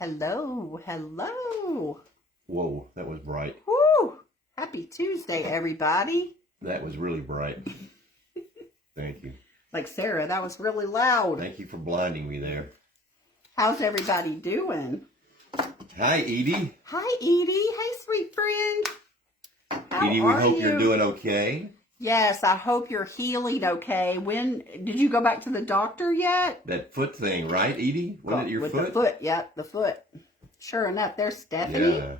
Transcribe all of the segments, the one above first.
Hello, hello. Whoa, that was bright. Woo! Happy Tuesday, everybody. That was really bright. Thank you. Like Sarah, that was really loud. Thank you for blinding me there. How's everybody doing? Hi, Edie. Hi, Edie. Hey, sweet friend. How Edie, we are hope you? you're doing okay. Yes, I hope you're healing okay. When did you go back to the doctor yet? That foot thing, right, Edie? Wasn't it your With foot? the foot, yep, the foot. Sure enough, there's Stephanie. Yeah.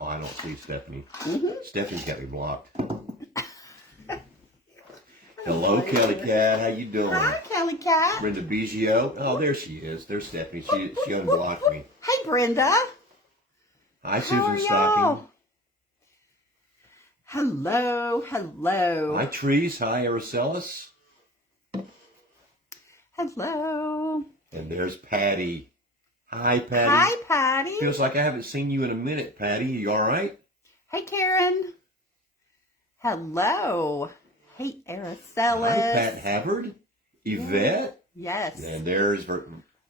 Oh, I don't see Stephanie. Stephanie's got me blocked. Hello, Kelly Cat. How you doing? Hi, Kelly Cat. Brenda Biggio. Oh, there she is. There's Stephanie. She unblocked me. Hey, Brenda. Hi, How are Susan Stocking. y'all? Hello, hello. Hi, Trees. Hi, Araceli. Hello. And there's Patty. Hi, Patty. Hi, Patty. Feels like I haven't seen you in a minute, Patty. You all right? Hey, Karen. Hello. Hey, Araceli. Hi, Pat Havard. Yvette. Yes. And there's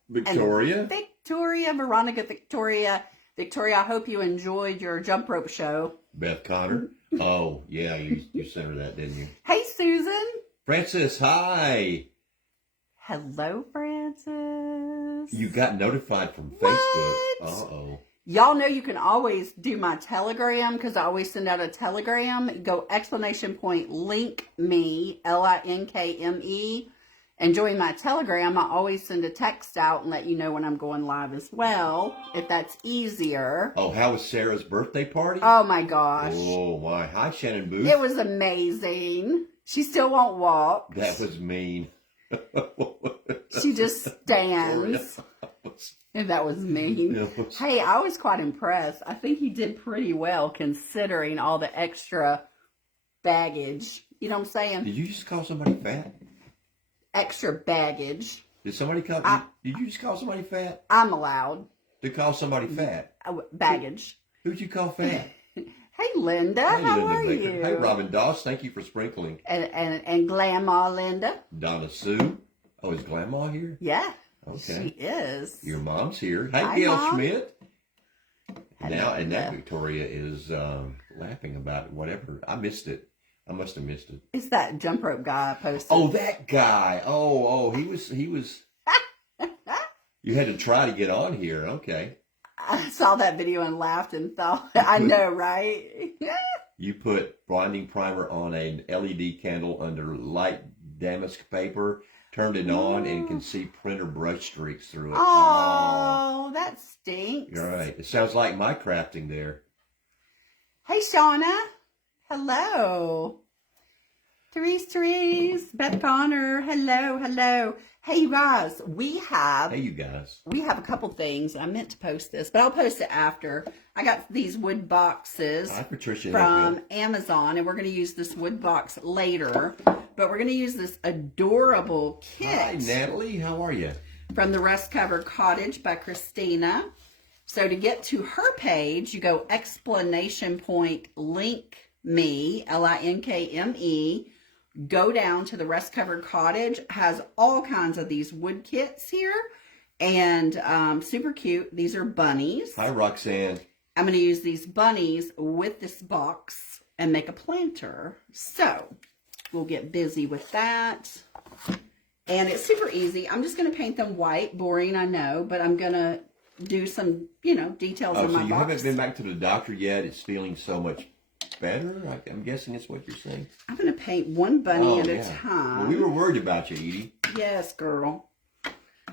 Victoria. And Victoria, Veronica, Victoria. Victoria, I hope you enjoyed your jump rope show. Beth Connor. Oh, yeah, you sent her that, didn't you? Hey, Susan. Francis, hi. Hello, Francis. You got notified from What? Facebook. Uh-oh. Y'all know you can always do my Telegram because I always send out a Telegram. Go ! Link me, LINKME, and join my Telegram. I always send a text out and let you know when I'm going live as well, if that's easier. Oh, how was Sarah's birthday party? Oh my gosh. Oh, my. Hi, Shannon Booth. It was amazing. She still won't walk. That was mean. She just stands. And that was mean. Hey, I was quite impressed. I think he did pretty well considering all the extra baggage. You know what I'm saying? Did you just call somebody fat? Extra baggage. Did somebody call? Did you just call somebody fat? I'm allowed. To call somebody fat? Baggage. Who'd you call fat? Hey, Linda. Hey, How Linda are Baker. you? Hey, Robin Doss. Thank you for sprinkling. And Grandma Linda. Donna Sue. Oh, is Grandma here? Yeah. Okay. She is. Your mom's here. Hey, Hi, Gail Mom. Schmidt. Now Linda. Victoria is laughing about whatever. I missed it. I must have missed it. It's that jump rope guy I posted. Oh, that guy. Oh, he was. You had to try to get on here. Okay. I saw that video and laughed and thought, I know, right? You put blinding primer on an LED candle under light damask paper, turned it on, and can see printer brush streaks through it. Oh, that stinks. You're right. It sounds like my crafting there. Hey, Shauna. Hello. Therese. Beth Connor. Hello. Hey, you guys. Hey, you guys. We have a couple things. I meant to post this, but I'll post it after. I got these wood boxes Hi, Patricia. from Amazon, and we're going to use this wood box later. But we're going to use this adorable kit. Hi, Natalie. How are you? From the Rust Covered Cottage by Christina. So to get to her page, you go ! Link me, LINKME. Go down to the Rust Covered Cottage. Has all kinds of these wood kits here. And super cute. These are bunnies. Hi, Roxanne. I'm going to use these bunnies with this box and make a planter. So we'll get busy with that. And it's super easy. I'm just going to paint them white. Boring, I know. But I'm going to do some, details on my so you box. haven't been back to the doctor yet? It's feeling so much better? I'm guessing it's what you're saying. I'm going to paint one bunny at a time. Well, we were worried about you, Edie. Yes, girl.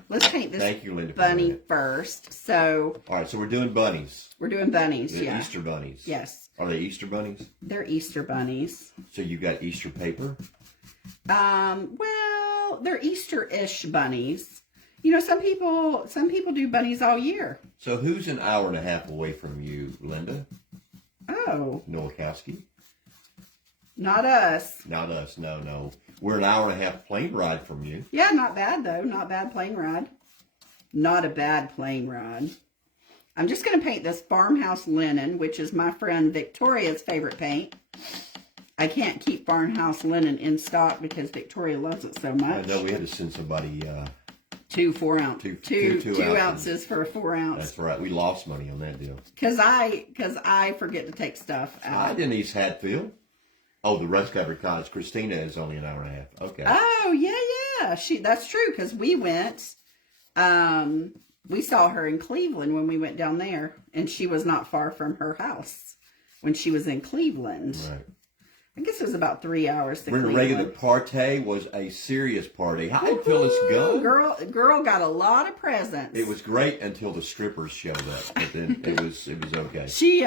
Let's paint this Thank you, Linda, bunny first. So all right, so we're doing bunnies. we're doing bunnies, The yeah. Easter bunnies. Yes. Are they Easter bunnies? They're Easter bunnies. So you got Easter paper? Well, they're Easter-ish bunnies. Some people do bunnies all year. So who's an hour and a half away from you, Linda? Oh, Nowakowski? not us. Not us, no. We're an hour and a half plane ride from you. Yeah, not bad, though. Not bad plane ride. Not a bad plane ride. I'm just going to paint this farmhouse linen, which is my friend Victoria's favorite paint. I can't keep farmhouse linen in stock because Victoria loves it so much. I know we had to send somebody 2 4-ounce, Two two ounces. ounces for a 4-ounce. That's right. We lost money on that deal. Cause I forget to take stuff I out. didn't East Hatfield. Oh, the rest covered cottage. Christina is only an hour and a half. Okay. Oh yeah. That's true. Cause we went. We saw her in Cleveland when we went down there, and she was not far from her house when she was in Cleveland. Right. I guess it was about 3 hours to Brenda Cleveland. Reagan, the party was a serious party. How did Phyllis go? Girl got a lot of presents. It was great until the strippers showed up, but then it was okay. She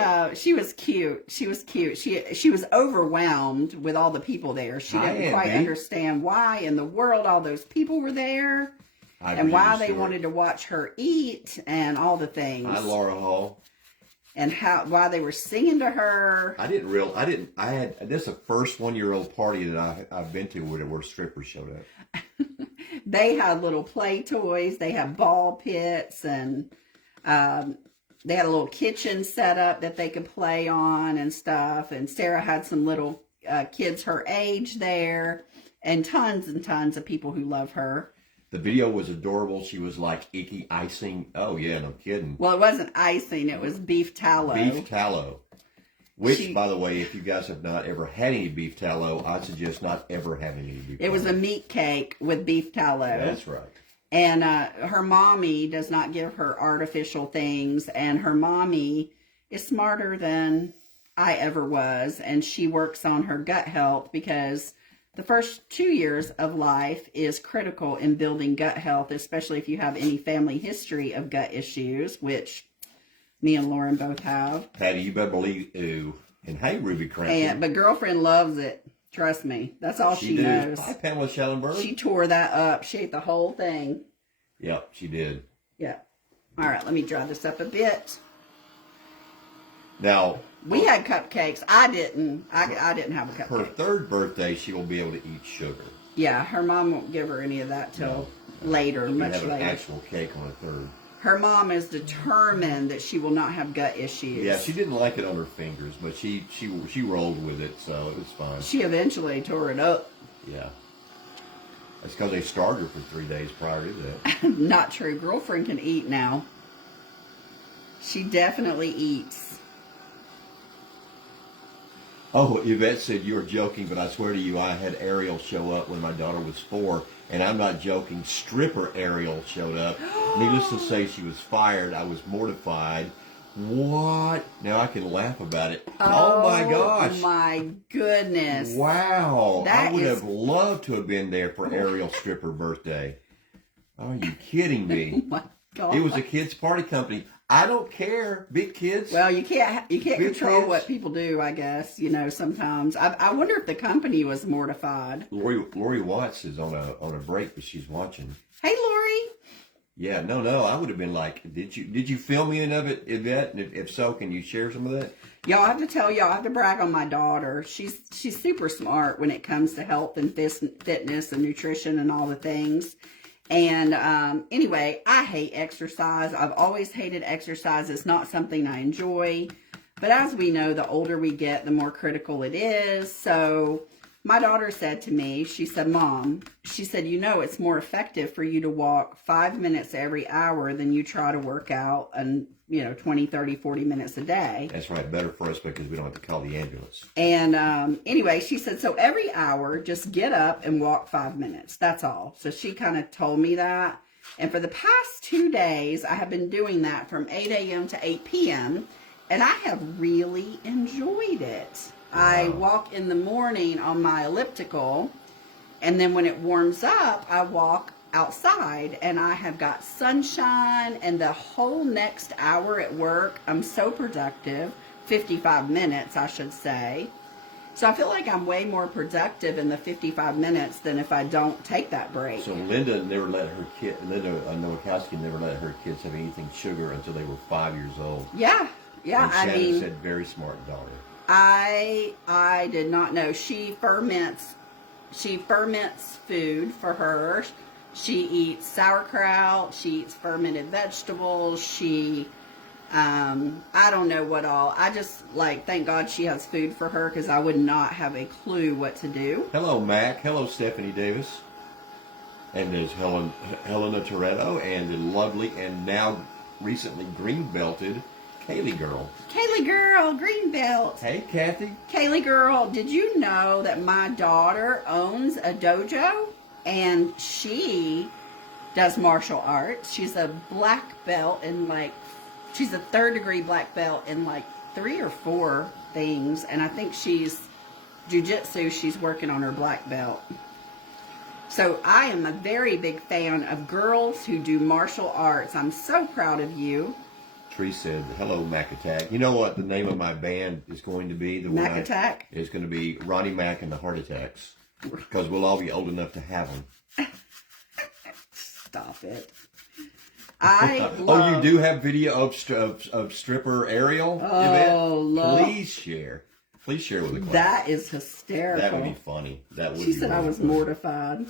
was cute. She was cute. She was overwhelmed with all the people there. She didn't quite understand why in the world all those people were there, and why they wanted to watch her eat and all the things. Hi, Laura Hall. And why they were singing to her. I had this is the first 1-year-old party that I've been to where strippers showed up. They had little play toys. They had ball pits, and they had a little kitchen set up that they could play on and stuff. And Sarah had some little kids her age there, and tons of people who love her. The video was adorable. She was like icky icing. Oh yeah, no kidding. Well, it wasn't icing. It was beef tallow. Beef tallow. Which, by the way, if you guys have not ever had any beef tallow, I suggest not ever having any beef tallow. It was a meat cake with beef tallow. That's right. And her mommy does not give her artificial things. And her mommy is smarter than I ever was. And she works on her gut health because the first 2 years of life is critical in building gut health, especially if you have any family history of gut issues, which me and Lauren both have. Patty, you better believe, ooh. And hey, Ruby Crampton. But girlfriend loves it. Trust me. That's all she knows. Hi, Pamela Schellenberg. She tore that up. She ate the whole thing. Yep, she did. Yeah. All right, let me dry this up a bit. Now, we had cupcakes. I didn't. I didn't have a cupcake. Her third birthday, she will be able to eat sugar. Yeah, her mom won't give her any of that till later, much have later. An actual cake on her third. Her mom is determined that she will not have gut issues. Yeah, she didn't like it on her fingers, but she rolled with it, so it was fine. She eventually tore it up. Yeah. That's because they starved her for 3 days prior to that. Not true. Girlfriend can eat now. She definitely eats. Oh, Yvette said you were joking, but I swear to you, I had Ariel show up when my daughter was 4, and I'm not joking. Stripper Ariel showed up. Needless to say, she was fired. I was mortified. What? Now I can laugh about it. Oh my gosh. Oh my goodness. Wow. I would have loved to have been there for Ariel's stripper birthday. Are you kidding me? Oh my God. It was a kids' party company. I don't care. Big kids. Well, you can't control kids. what people do, I guess. You know, sometimes. I wonder if the company was mortified. Lori Watts is on a break, but she's watching. Hey, Lori. Yeah, no. I would have been like, did you film any of it, Yvette? And if so, can you share some of that? Y'all have to tell y'all, I have to brag on my daughter. She's super smart when it comes to health and fitness and nutrition and all the things. And anyway, I hate exercise. I've always hated exercise. It's not something I enjoy. But as we know, the older we get, the more critical it is. So my daughter said to me, she said, Mom, she said, you know, it's more effective for you to walk 5 minutes every hour than you try to work out and, 20, 30, 40 minutes a day. That's right. Better for us because we don't have to call the ambulance. And anyway, she said, so every hour, just get up and walk 5 minutes. That's all. So she kind of told me that. And for the past 2 days, I have been doing that from 8 a.m. to 8 p.m. And I have really enjoyed it. Wow. I walk in the morning on my elliptical. And then when it warms up, I walk outside, and I have got sunshine, and the whole next hour at work, I'm so productive, 55 minutes, I should say. So I feel like I'm way more productive in the 55 minutes than if I don't take that break. So Linda Nowakowski never let her kids have anything sugar until they were 5 years old. Yeah. And Shannon said, very smart daughter. I did not know. She ferments food for her. She eats sauerkraut. She eats fermented vegetables. I don't know what all. I just, thank God she has food for her because I would not have a clue what to do. Hello, Mac. Hello, Stephanie Davis. And there's Helena Toretto and the lovely and now recently green belted Kaylee Girl. Kaylee Girl, green belt. Hey, Kathy. Kaylee Girl, did you know that my daughter owns a dojo and she does martial arts? She's a black belt in she's a 3rd degree black belt in 3 or 4 things. And I think she's jujitsu, she's working on her black belt. So I am a very big fan of girls who do martial arts. I'm so proud of you. Tree said, hello, Mac Attack. You know what the name of my band is going to be? Mac Attack? It's going to be Ronnie Mac and the Heart Attacks. Because we'll all be old enough to have them. Stop it. Oh, you do have video of stripper Ariel? Oh, love. Please share. Please share with the class. That is hysterical. That would be funny. That would She be said I was funny. mortified.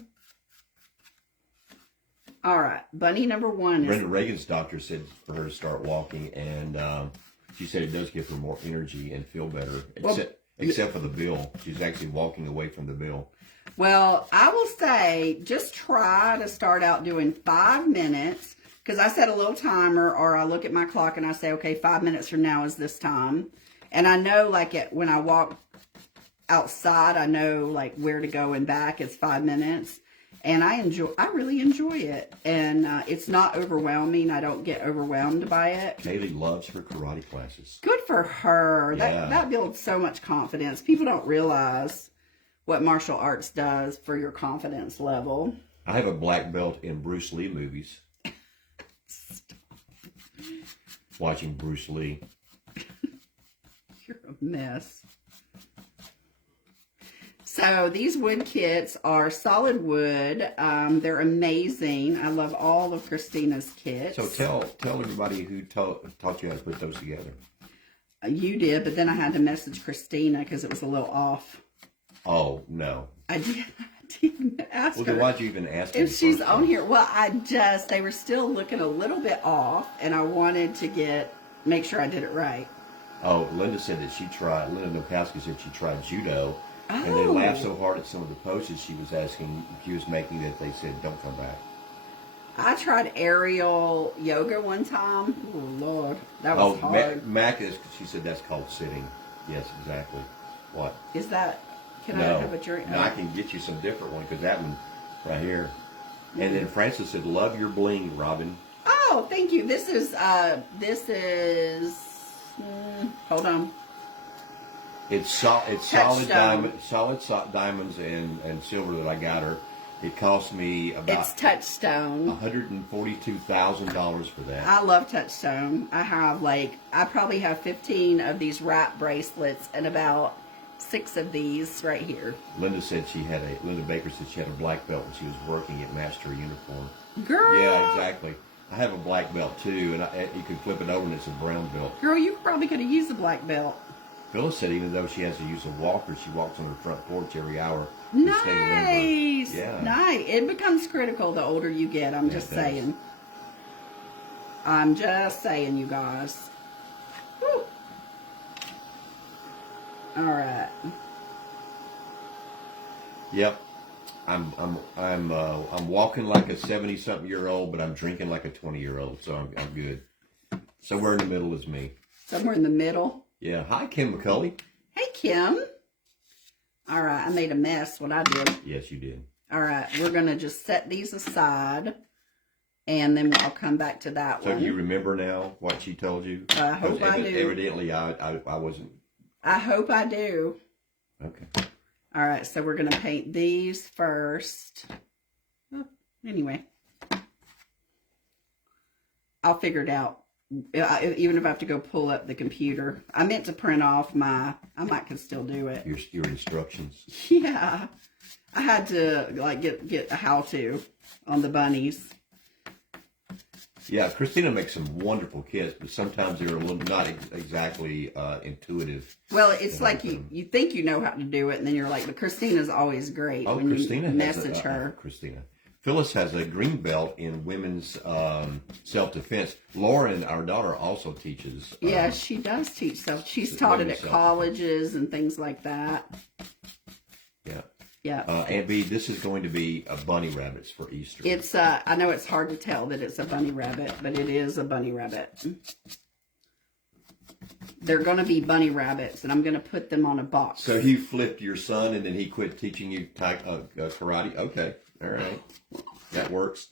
All right, bunny number 1 is... Brenda Reagan's doctor said for her to start walking, and she said it does give her more energy and feel better, except for the bill. She's actually walking away from the bill. Well, I will say, just try to start out doing 5 minutes, because I set a little timer, or I look at my clock and I say, okay, 5 minutes from now is this time. And I know, when I walk outside, I know, where to go and back is 5 minutes. And I really enjoy it. And it's not overwhelming. I don't get overwhelmed by it. Kaylee loves her karate classes. Good for her. Yeah. That builds so much confidence. People don't realize what martial arts does for your confidence level. I have a black belt in Bruce Lee movies. Watching Bruce Lee. You're a mess. So these wood kits are solid wood. They're amazing. I love all of Christina's kits. So tell everybody who taught you how to put those together. You did, but then I had to message Christina because it was a little off. Oh, no. I didn't ask her. Well, then why'd you even ask me? If she's on here. Well, they were still looking a little bit off, and I wanted to make sure I did it right. Oh, Linda said that Linda Nopowski said she tried judo. Oh. And they laughed so hard at some of the poses she was making that they said, don't come back. I tried aerial yoga one time. Oh, Lord. That was hard. She said that's called sitting. Yes, exactly. What? Is that, can I have a drink? No, I can get you some different one because that one right here. And then Francis said, love your bling, Robin. Oh, thank you. This is, hold on. It's solid diamonds and silver that I got her. It cost me about It's Touchstone. $142,000 for that. I love Touchstone. I probably have 15 of these wrap bracelets and about 6 of these right here. Linda Baker said she had a black belt when she was working. It matched her uniform. Girl. Yeah, exactly. I have a black belt too, and you can flip it over and it's a brown belt. Girl, you probably could have used a black belt. Phyllis said even though she has to use a walker, she walks on her front porch every hour. Nice. Yeah. Nice. It becomes critical the older you get. I'm just saying. I'm just saying, you guys. Woo. All right. Yep. I'm walking like a 70-something-year-old, but I'm drinking like a 20-year-old, so I'm good. Somewhere in the middle is me. Somewhere in the middle. Yeah. Hi, Kim McCulley. Hey, Kim. All right. I made a mess. What I did. Yes, you did. All right. We're going to just set these aside, and then I'll come back to that one. So do you remember now what she told you? I hope I do. Evidently, I wasn't. I hope I do. Okay. All right. So we're going to paint these first. Oh, anyway. I'll figure it out. Even if I have to go pull up the computer. I meant to print off I can still do it. Your instructions. Yeah. I had to get a how-to on the bunnies. Yeah, Christina makes some wonderful kits, but sometimes they're not exactly intuitive. Well, it's like you think you know how to do it, and then you're like, but Christina's always great when Christina you message her. Christina. Phyllis has a green belt in women's self-defense. Lauren, our daughter, also teaches. Yeah, she does teach self. She's taught it at colleges and things like that. Yeah. Yeah. Aunt B, this is going to be a bunny rabbits for Easter. It's, I know it's hard to tell that it's a bunny rabbit, but it is a bunny rabbit. They're going to be bunny rabbits, and I'm going to put them on a box. So you flipped your son, and then he quit teaching you karate? Okay. All right. That works.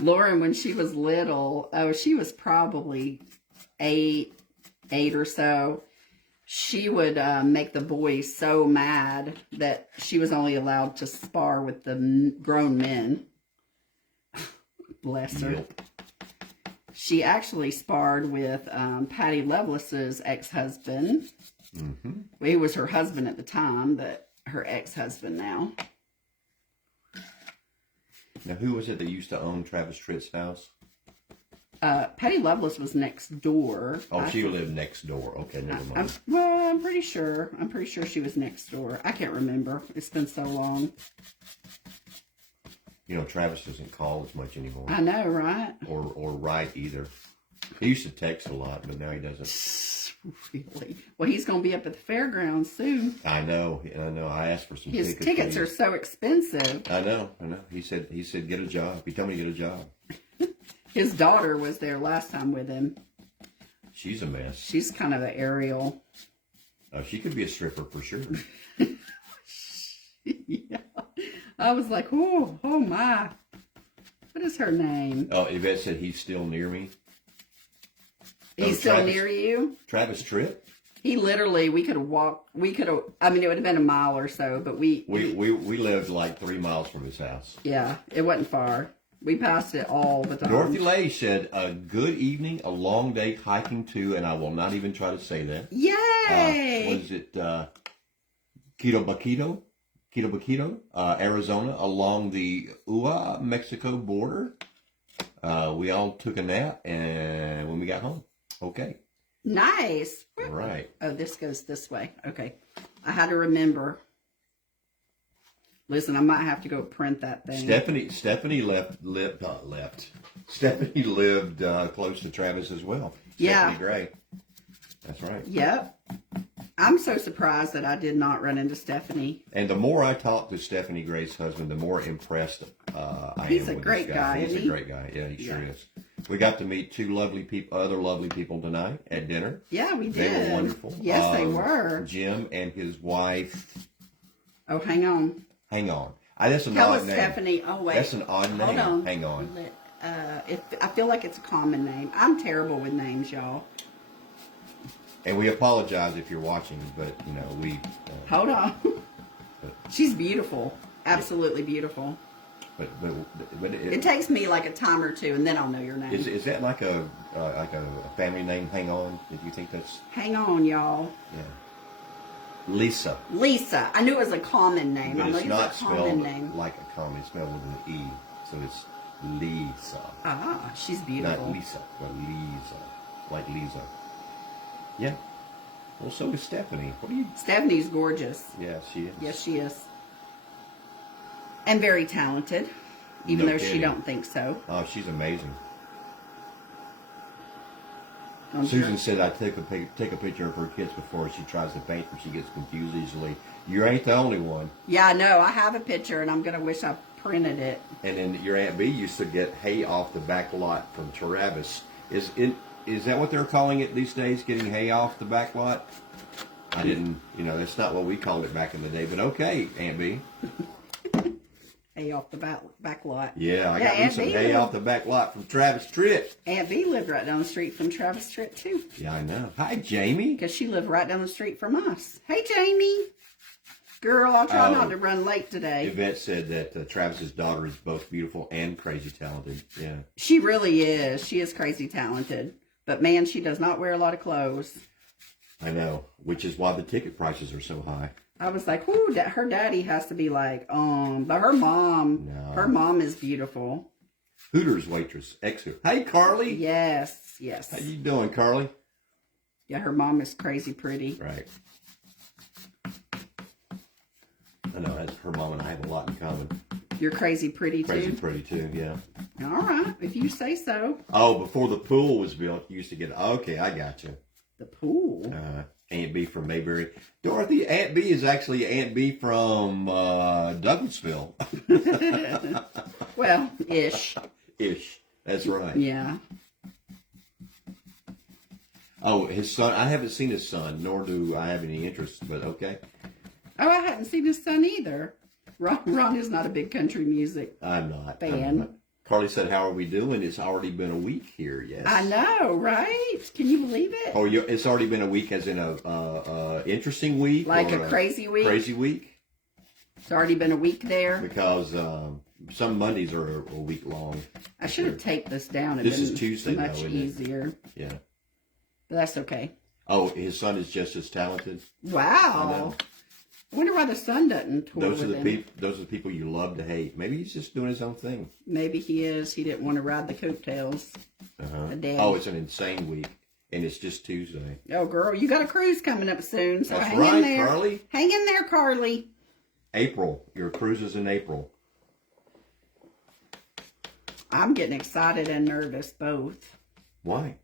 Lauren, when she was little, she was probably eight or so, she would make the boys so mad that she was only allowed to spar with the grown men. Bless her. Yep. She actually sparred with Patty Lovelace's ex-husband. Mm-hmm. Well, he was her husband at the time, but her ex-husband now. Now, who was it that used to own Travis Tritt's house? Patty Lovelace was next door. Oh, she lived next door. Okay, never mind. I'm pretty sure. I'm pretty sure she was next door. I can't remember. It's been so long. You know, Travis doesn't call as much anymore. I know, right? Or write either. He used to text a lot, but now he doesn't. Really? Well, he's going to be up at the fairgrounds soon. I know. I asked for some tickets. His tickets are so expensive. I know. He said get a job. He told me to get a job. His daughter was there last time with him. She's a mess. She's kind of an Ariel. She could be a stripper for sure. Yeah. I was like, oh my. What is her name? Oh, Yvette said he's still near me. He's still near you? Travis Tritt? He literally, we could have walked, it would have been a mile or so, but we lived like 3 miles from his house. Yeah, it wasn't far. We passed it all the time. Dorothy Lay said, a good evening, a long day hiking too, and I will not even try to say that. Yay! Was it Quito Baquito, Arizona, along the UA, Mexico border? We all took a nap, and when we got home, okay. Nice. All right. Oh, this goes this way. Okay. I had to remember. Listen, I might have to go print that thing. Stephanie lived close to Travis as well. Yeah. Stephanie Gray. That's right. Yep. I'm so surprised that I did not run into Stephanie. And the more I talk to Stephanie Gray's husband, the more impressed I am. He's a with great this guy. He's a great guy. Yeah, he sure is. We got to meet two other lovely people tonight at dinner. Yeah, we They did. were wonderful. Yes, they were. Jim and his wife. Oh, hang on. Hang on. That's an Tell odd us, name. Stephanie. Oh, wait. That's an odd name. Hold on. Hang on. I feel like it's a common name. I'm terrible with names, y'all. And we apologize if you're watching, but we. Hold on. She's beautiful. Absolutely beautiful. But It takes me like a time or two, and then I'll know your name. Is that like a family name? Hang on. Did you think that's? Hang on, y'all. Yeah. Lisa. Lisa. I knew it was a common name. But I know it's not a common spelled name. like a common. It's spelled with an E. So it's Lisa. Ah, she's beautiful. Not Lisa, but Lisa. Like Lisa. Yeah. Well, so is Stephanie. What do you... Stephanie's gorgeous. Yeah, she is. Yes, she is. And very talented, even though she don't think so. Oh, she's amazing. I'm Susan sure. said I take a picture of her kids before she tries to paint and she gets confused easily. You ain't the only one. Yeah, I know. I have a picture, and I'm going to wish I printed it. And then your Aunt B used to get hay off the back lot from Travis. Is that what they're calling it these days, getting hay off the back lot? I didn't, that's not what we called it back in the day, but okay, Aunt B. Hay off the back lot. Yeah, I got me some hay off the back lot from Travis Tritt. Aunt V lived right down the street from Travis Tritt, too. Yeah, I know. Hi, Jamie. Because she lived right down the street from us. Hey, Jamie. Girl, I'll try not to run late today. Yvette said that Travis's daughter is both beautiful and crazy talented. Yeah. She really is. She is crazy talented. But, man, she does not wear a lot of clothes. I know, which is why the ticket prices are so high. I was like, whoo, her daddy has to be like, but her mom is beautiful. Hooters waitress, Hey, Carly. Yes. How you doing, Carly? Yeah, her mom is crazy pretty. Right. I know, her mom and I have a lot in common. You're crazy pretty, Crazy too? pretty, too, yeah. All right, if you say so. Oh, before the pool was built, you used to get, okay, I got you. The pool? Aunt B from Mayberry. Dorothy, Aunt B is actually Aunt B from Douglasville. Well, ish. Ish. That's right. Yeah. Oh, his son. I haven't seen his son, nor do I have any interest, but okay. Oh, I hadn't seen his son either. Ron is not a big country music I'm not. fan. Carly said, "How are we doing?" It's already been a week here. Yes. I know, right? Can you believe it? Oh, it's already been a week, as in a interesting week, Like or a crazy week? Crazy week. It's already been a week there. Because some Mondays are a week long. I should have taped this down. This is Tuesday, much though, isn't it? easier. Yeah. But that's okay. Oh, his son is just as talented. Wow. I wonder why the son doesn't tour Those with are him. the those are the people you love to hate. Maybe he's just doing his own thing. Maybe he is. He didn't want to ride the coattails. Uh-huh. Daddy. Oh, it's an insane week, and it's just Tuesday. Oh, girl, you got a cruise coming up soon, so That's hang right, in there. Carly. Hang in there, Carly. April. Your cruise is in April. I'm getting excited and nervous, both. Why?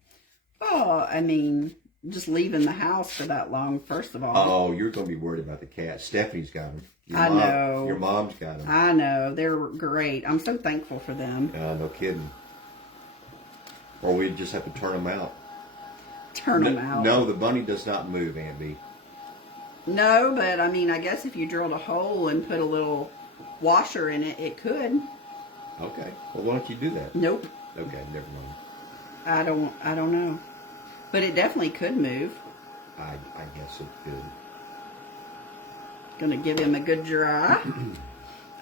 Oh, I mean, just leaving the house for that long, first of all. Oh, you're going to be worried about the cat. Stephanie's got him. I know. Your mom's got him. I know. They're great. I'm so thankful for them. No kidding. Or we'd just have to turn them out. Turn them out. No, the bunny does not move, Aunt B. No, but I mean, I guess if you drilled a hole and put a little washer in it, it could. Okay. Well, why don't you do that? Nope. Okay, never mind. I don't know. But it definitely could move. I guess it could. Gonna give him a good dry.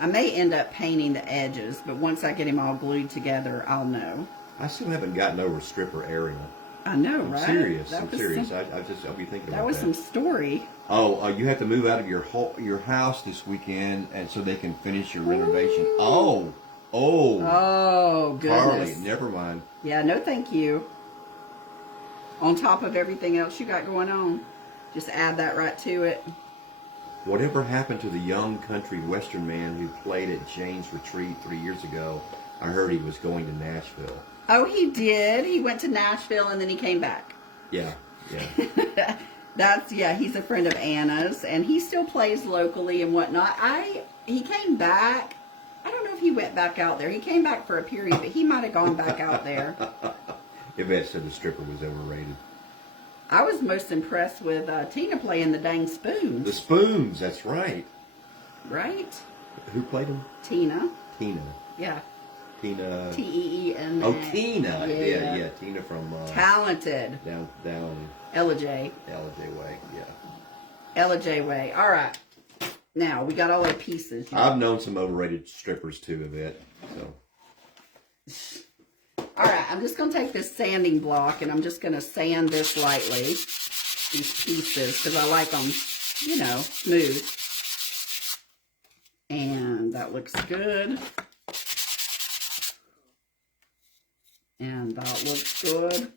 I may end up painting the edges, but once I get him all glued together, I'll know. I still haven't gotten over Stripper Ariel. I know, I'm right? serious. That I'm was serious. some- I'll be thinking about that. That was some story. Oh, you have to move out of your house this weekend, and so they can finish your renovation. Oh, Oh, Carly, goodness. never mind. Yeah, no thank you. On top of everything else you got going on, just add that right to it. Whatever happened to the young country western man who played at Jane's Retreat 3 years ago? I heard he was going to Nashville. Oh, he did. He went to Nashville and then he came back. Yeah. He's a friend of Anna's and he still plays locally and whatnot. He came back. I don't know if he went back out there. He came back for a period, but he might have gone back out there. Yvette said the stripper was overrated. I was most impressed with Tina playing the dang spoons. The Spoons, that's right. Right? Who played them? Tina. Tina. Yeah. Tina. T-E-E-N. Oh, Tina. Yeah. Yeah. Tina from Talented. down Ella J. LJ Way. Yeah. Ella J Way. All right. Now, we got all our pieces. I've known some overrated strippers too, Yvette. So. All right, I'm just going to take this sanding block and I'm just going to sand this lightly, these pieces, because I like them, smooth. And that looks good. And that looks good.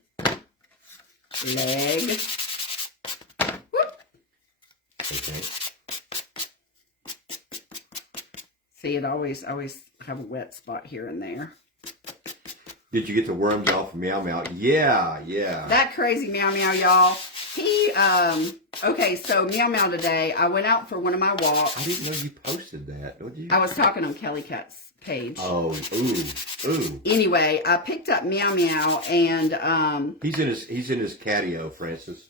Leg. Whoop. Okay. See, it always have a wet spot here and there. Did you get the worms off of Meow Meow? Yeah. That crazy Meow Meow, y'all. Okay, so Meow Meow today, I went out for one of my walks. I didn't know you posted that. Did you? I was talking on Kelly Cat's page. Oh, ooh. Anyway, I picked up Meow Meow and He's in his catio, Francis.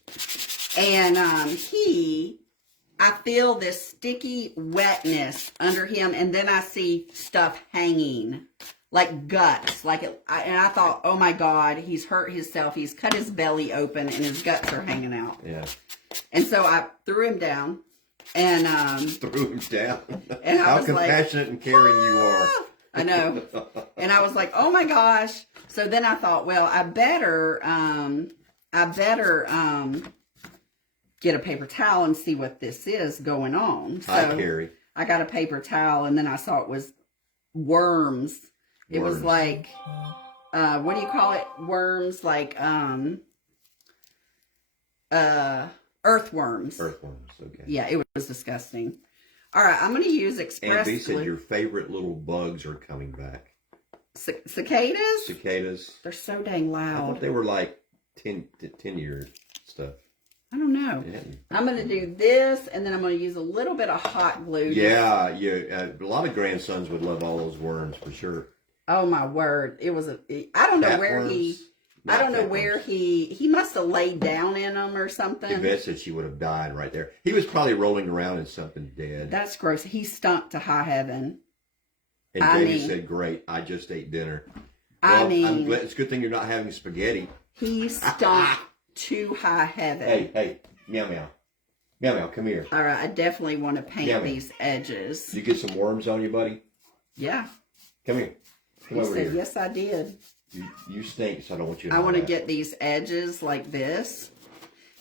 and I feel this sticky wetness under him, and then I see stuff hanging, like guts, and I thought, oh my God, he's hurt himself. He's cut his belly open, and his guts are hanging out. Yeah. And so I threw him down, and Threw him down. And I How was like, compassionate and caring you are. I know. And I was like, oh my gosh. So then I thought, well, I better get a paper towel and see what this is going on. So Hi, Carrie. I got a paper towel and then I saw it was worms. It was Worms. like, what do you call it? Worms, like, earthworms. Earthworms, okay. Yeah, it was disgusting. All right, I'm going to use Express And B said Glue. your favorite little bugs are coming back. Cicadas? Cicadas. They're so dang I loud. thought they were like 10-year stuff. I don't know. Yeah. I'm going to do this, and then I'm going to use a little bit of hot glue. Yeah, a lot of grandsons would love all those worms for sure. Oh my word! It was I don't know where he must have laid down in them or something. Yvette said she would have died right there. He was probably rolling around in something dead. That's gross. He stunk to high heaven. And Jamie said, "Great, I just ate dinner." Well, I'm glad, it's a good thing you're not having spaghetti. He stunk to high heaven. Hey, meow meow, meow meow, come here. All right, I definitely want to paint Meow, these edges. Did you get some worms on you, buddy? Yeah. Come here. Come He over said, here. yes, I did. You stink, so I don't want you to I know want to that. get these edges like this.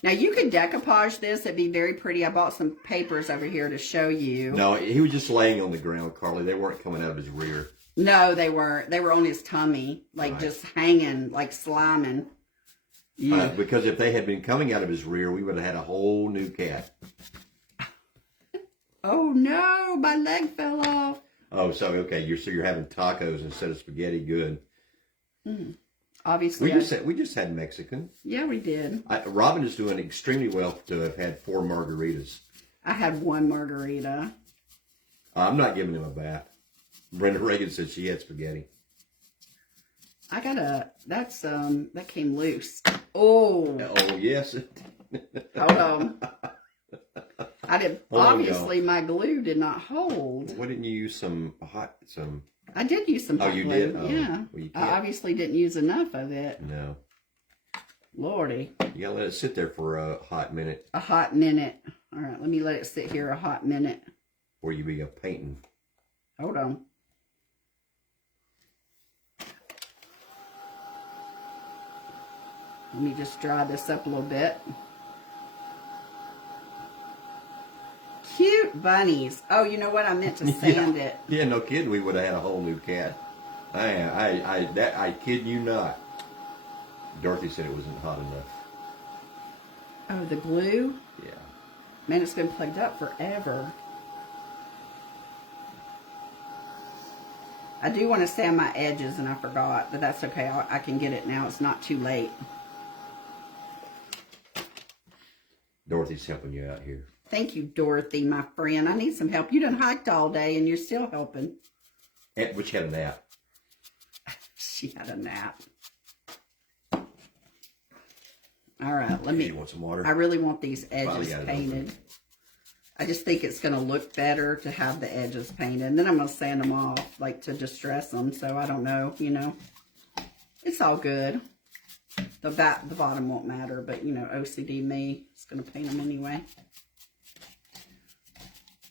Now, you can decoupage this. It'd be very pretty. I bought some papers over here to show you. No, he was just laying on the ground, Carly. They weren't coming out of his rear. No, they weren't. They were on his tummy, like just hanging, like sliming. Yeah. Because if they had been coming out of his rear, we would have had a whole new cat. Oh, no, my leg fell off. Oh, so, okay, you're having tacos instead of spaghetti. Good. Obviously. We just had Mexican. Yeah, we did. Robin is doing extremely well to have had 4 margaritas. I had 1 margarita. I'm not giving him a bath. Brenda Reagan said she had spaghetti. That came loose. Oh. Oh, yes. Hold on. Obviously my glue did not hold. Why didn't you use I did use some hot you glue. did? Oh, yeah. well, you I can't. obviously didn't use enough of it. No. Lordy. You gotta let it sit there for a hot minute. A hot minute. All right, let me let it sit here a hot minute. Or you be a painting. Hold on. Let me just dry this up a little bit. Cute bunnies. Oh, you know what? I meant to sand it. Yeah, no kidding. We would have had a whole new cat. I kid you not. Dorothy said it wasn't hot enough. Oh, the glue? Yeah. Man, it's been plugged up forever. I do want to sand my edges, and I forgot, but that's okay. I can get it now. It's not too late. Dorothy's helping you out here. Thank you, Dorothy, my friend. I need some help. You done hiked all day, and you're still helping. But she had a nap. She had a nap. All right, let me. You want some water? I really want these edges got it painted. I just think it's going to look better to have the edges painted. And then I'm going to sand them off, like to distress them. So I don't know, you know. It's all good. The bottom won't matter, but, you know, OCD me is going to paint them anyway.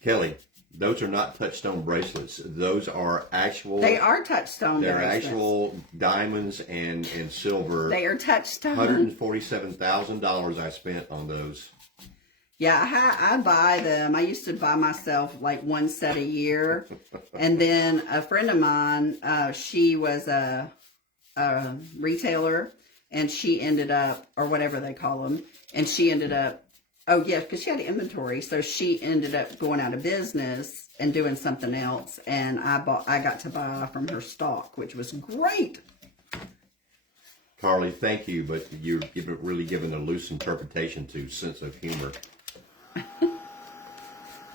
Kelly, those are not touchstone bracelets. Those are actual. They are touchstone They're bracelets. actual diamonds and silver. They are touchstone. $147,000 I spent on those. Yeah, I buy them. I used to buy myself like 1 set a year. And then a friend of mine, she was a retailer, and she ended up, or whatever they call them, and she ended up, oh yeah, because she had inventory. So she ended up going out of business and doing something else. And I got to buy from her stock, which was great. Carly, thank you, but you're really giving a loose interpretation to sense of humor.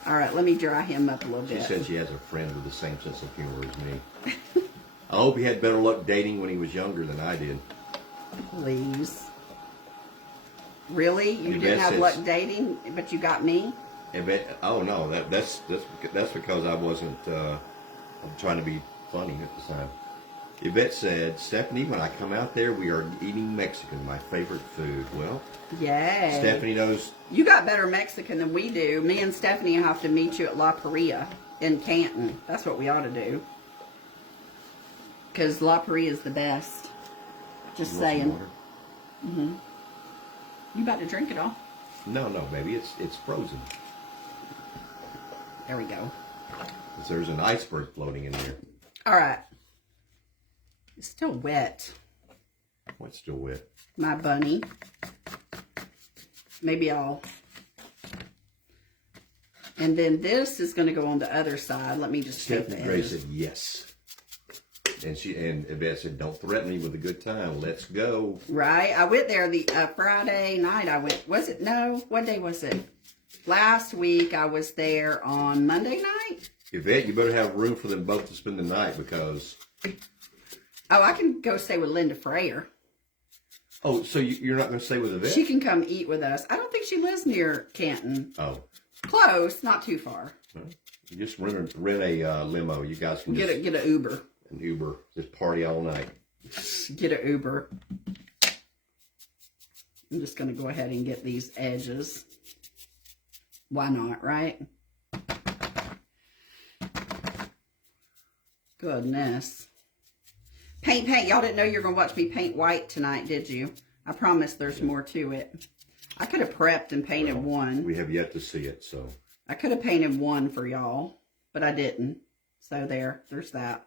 All right, let me dry him up a little She bit. said she has a friend with the same sense of humor as me. I hope he had better luck dating when he was younger than I did. Please. Really? You Your didn't dad have luck says- dating, but you got me? Oh no, that's because I wasn't I'm trying to be funny at the time. Yvette said, Stephanie, when I come out there, we are eating Mexican, my favorite food. Well, Yay. Stephanie knows. You got better Mexican than we do. Me and Stephanie have to meet you at La Paria in Canton. That's what we ought to do. Because La Paria is the best. Just You want some saying. water? You about to drink it all? No, baby, it's frozen. There we go. 'Cause there's an iceberg floating in there. All right. It's still wet. What's still wet? My bunny. Maybe I'll... And then this is going to go on the other side. Let me just take Stephanie the Gray edges. said yes. and Yvette said, "Don't threaten me with a good time. Let's go." Right. I went there the Friday night. I went. Was it? No. What day was it? Last week I was there on Monday night. Yvette, you better have room for them both to spend the night because. Oh, I can go stay with Linda Frayer. Oh, so you're not going to stay with Yvette? She can come eat with us. I don't think she lives near Canton. Oh. Close, not too far. Well, you just rent a limo. You guys can Get a Uber. An Uber. Just party all night. Get an Uber. I'm just going to go ahead and get these edges. Why not, right? Goodness. Paint. Y'all didn't know you were going to watch me paint white tonight, did you? I promise there's more to it. I could have prepped and painted one. We have yet to see it, so. I could have painted one for y'all, but I didn't. So there's that.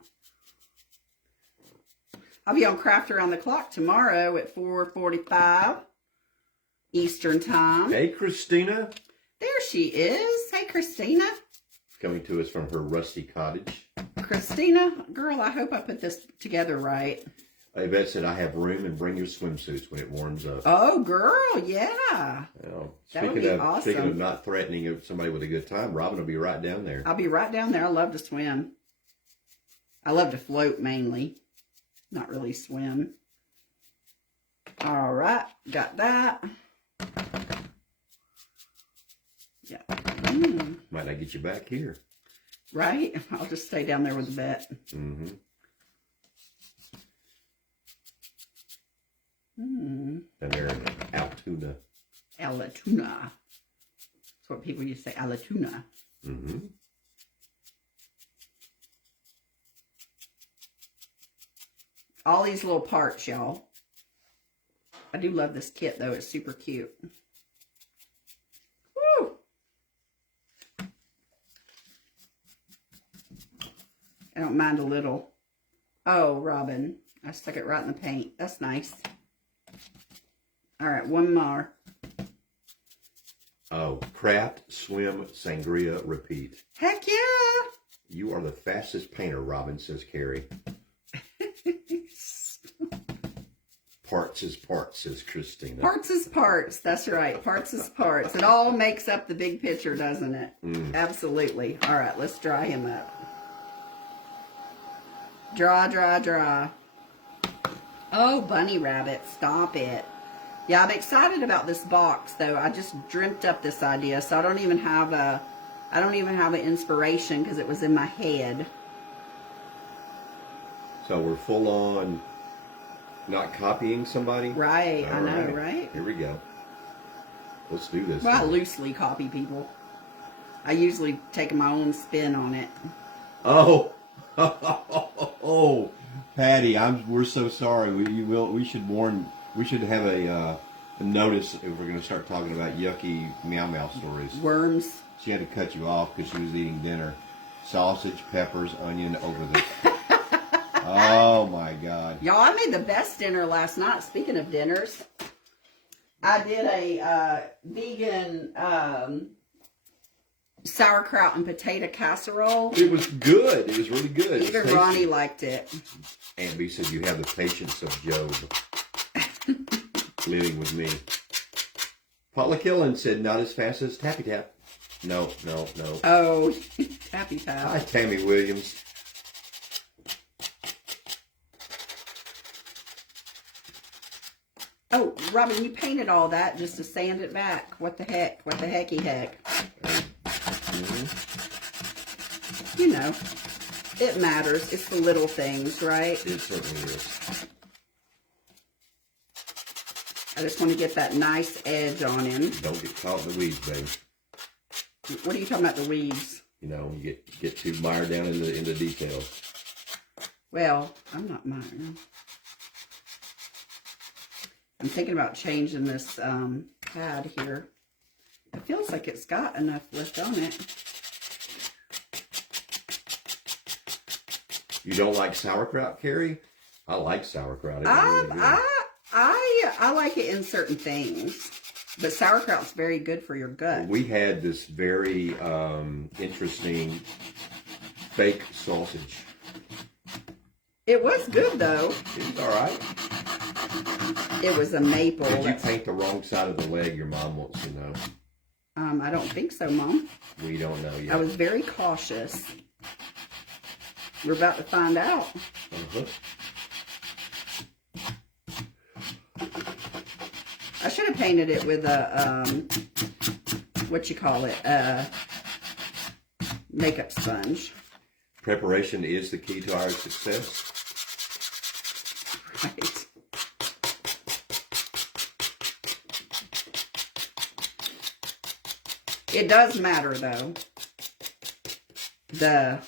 I'll be on Craft Around the Clock tomorrow at 4:45 Eastern Time. Hey, Christina. There she is. Hey, Christina. Coming to us from her rusty cottage. Christina, girl, I hope I put this together right. Yvette said, I have room and bring your swimsuits when it warms up. Oh, girl, yeah. Well, That would be awesome. Speaking of not threatening somebody with a good time, Robin will be right down there. I'll be right down there. I love to swim. I love to float mainly. Not really swim. All right, got that. Yeah. Might not get you back here. Right? I'll just stay down there with the bet. Mm-hmm. Mm. Down there in Altoona. Alatoona. That's what people used to say, Alatoona. Mm-hmm. All these little parts, y'all. I do love this kit, though. It's super cute. Woo! I don't mind a little. Oh, Robin. I stuck it right in the paint. That's nice. All right, one more. Oh, craft, swim, sangria, repeat. Heck yeah! You are the fastest painter, Robin, says Carrie. Parts is parts, says Christina. Parts is parts. That's right. Parts is parts. It all makes up the big picture, doesn't it? Mm. Absolutely. All right, let's dry him up. Draw, draw, draw. Oh, bunny rabbit, stop it. Yeah, I'm excited about this box, though. I just dreamt up this idea, so I don't even have an inspiration because it was in my head. So we're full on not copying somebody? Right, All I know, right? Here we go. Let's do this. Well, I loosely copy people. I usually take my own spin on it. Oh, oh, Patty, we're so sorry. We should warn. We should have a notice if we're going to start talking about yucky meow meow stories. Worms. She had to cut you off because she was eating dinner. Sausage, peppers, onion over the. Oh my God. Y'all, I made the best dinner last night. Speaking of dinners, I did a vegan sauerkraut and potato casserole. It was good. It was really good. Even Ronnie liked it. Aunt B said you have the patience of Job living with me. Paula Killen said not as fast as Tappy Tap. No. Oh, Tappy Tap. Hi, Tammy Williams. Oh, Robin, you painted all that just to sand it back. What the heck? What the hecky heck? Mm-hmm. You know, it matters. It's the little things, right? It certainly is. I just want to get that nice edge on him. Don't get caught in the weeds, baby. What are you talking about, the weeds? You know, you get too mired down in the details. Well, I'm not mired. I'm thinking about changing this pad here. It feels like it's got enough left on it. You don't like sauerkraut, Carrie? I like sauerkraut. It was really good. I like it in certain things, but sauerkraut's very good for your gut. We had this very interesting fake sausage It was good though. It was all right. It was a maple. Did you paint the wrong side of the leg? Your mom wants to know. I don't think so, Mom. We don't know yet. I was very cautious. We're about to find out. Uh-huh. I should have painted it with a, what you call it, makeup sponge. Preparation is the key to our success. Right. It does matter, though. The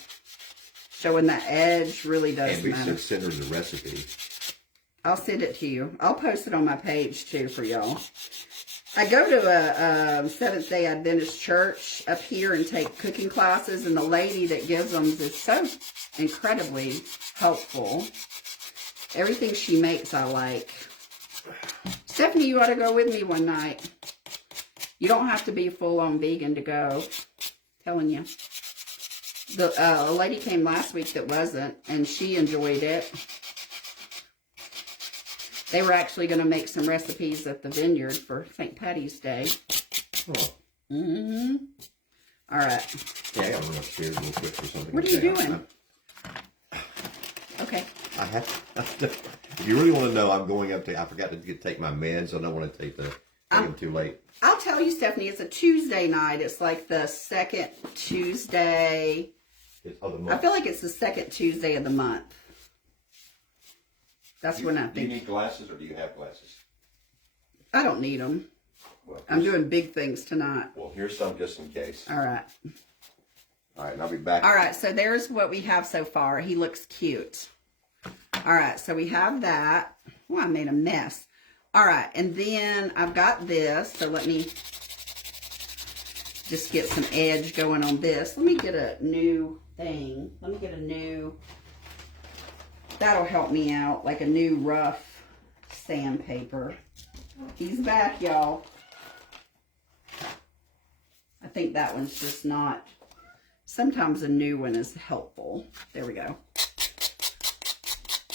showing the edge really does And we matter. should send her the recipe. I'll send it to you. I'll post it on my page, too, for y'all. I go to a Seventh-day Adventist church up here and take cooking classes, and the lady that gives them is so incredibly helpful. Everything she makes, I like. Stephanie, you ought to go with me one night. You don't have to be full-on vegan to go. Telling you. A lady came last week that wasn't, and she enjoyed it. They were actually going to make some recipes at the vineyard for St. Patty's Day. Oh. Mm-hmm. All right. Okay, I'm going upstairs real quick for something. What are you doing? Okay. I have to, if you really want to know, I'm going up to, I forgot to take my meds. I don't want to take them too late. I'll tell you, Stephanie, it's a Tuesday night. It's like the second Tuesday. Of the month. I feel like it's the second Tuesday of the month. That's when I Do you think. need glasses or do you have glasses? I don't need them. Well, I'm doing big things tonight. Well, here's some just in case. All right. All right, and I'll be back. All right, so there's what we have so far. He looks cute. All right, so we have that. Well, I made a mess. All right, and then I've got this. So let me just get some edge going on this. Let me get a new thing. Let me get a new, that'll help me out, like a new rough sandpaper. He's back, y'all. I think that one's just not, sometimes a new one is helpful. There we go.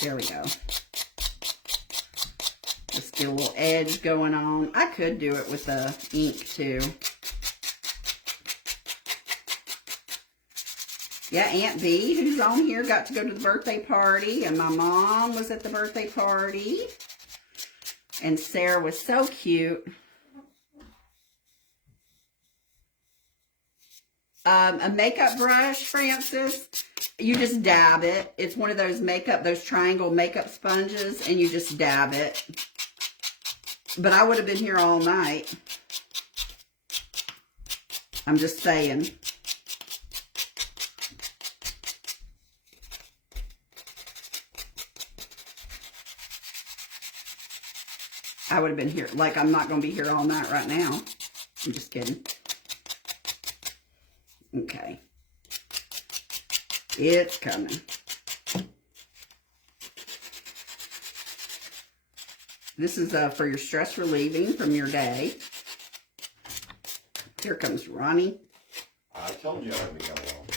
There we go. Just get a little edge going on. I could do it with the ink too. Yeah, Aunt B, who's on here, got to go to the birthday party, and my mom was at the birthday party. And Sarah was so cute. A makeup brush, Francis, you just dab it. It's one of those those triangle makeup sponges, and you just dab it. But I would have been here all night. I'm just saying. I would have been here. Like, I'm not going to be here all night right now. I'm just kidding. Okay. It's coming. This is for your stress relieving from your day. Here comes Ronnie. I told you I would go along.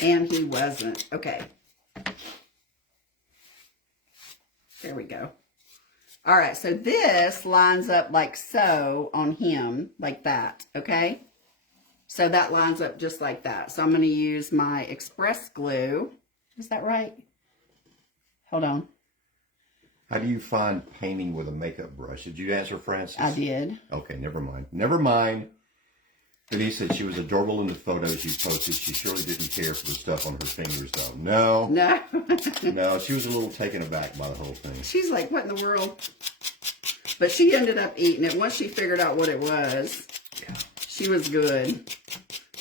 And he wasn't. Okay. There we go. All right, so this lines up like so on him, like that, okay? So that lines up just like that. So I'm going to use my Express Glue. Is that right? Hold on. How do you find painting with a makeup brush? Did you answer, Francis? I did. Okay, never mind. Never mind. Denise said she was adorable in the photos you posted. She surely didn't care for the stuff on her fingers, though. No. No. No, she was a little taken aback by the whole thing. She's like, what in the world? But she ended up eating it. Once she figured out what it was, Yeah. she was good.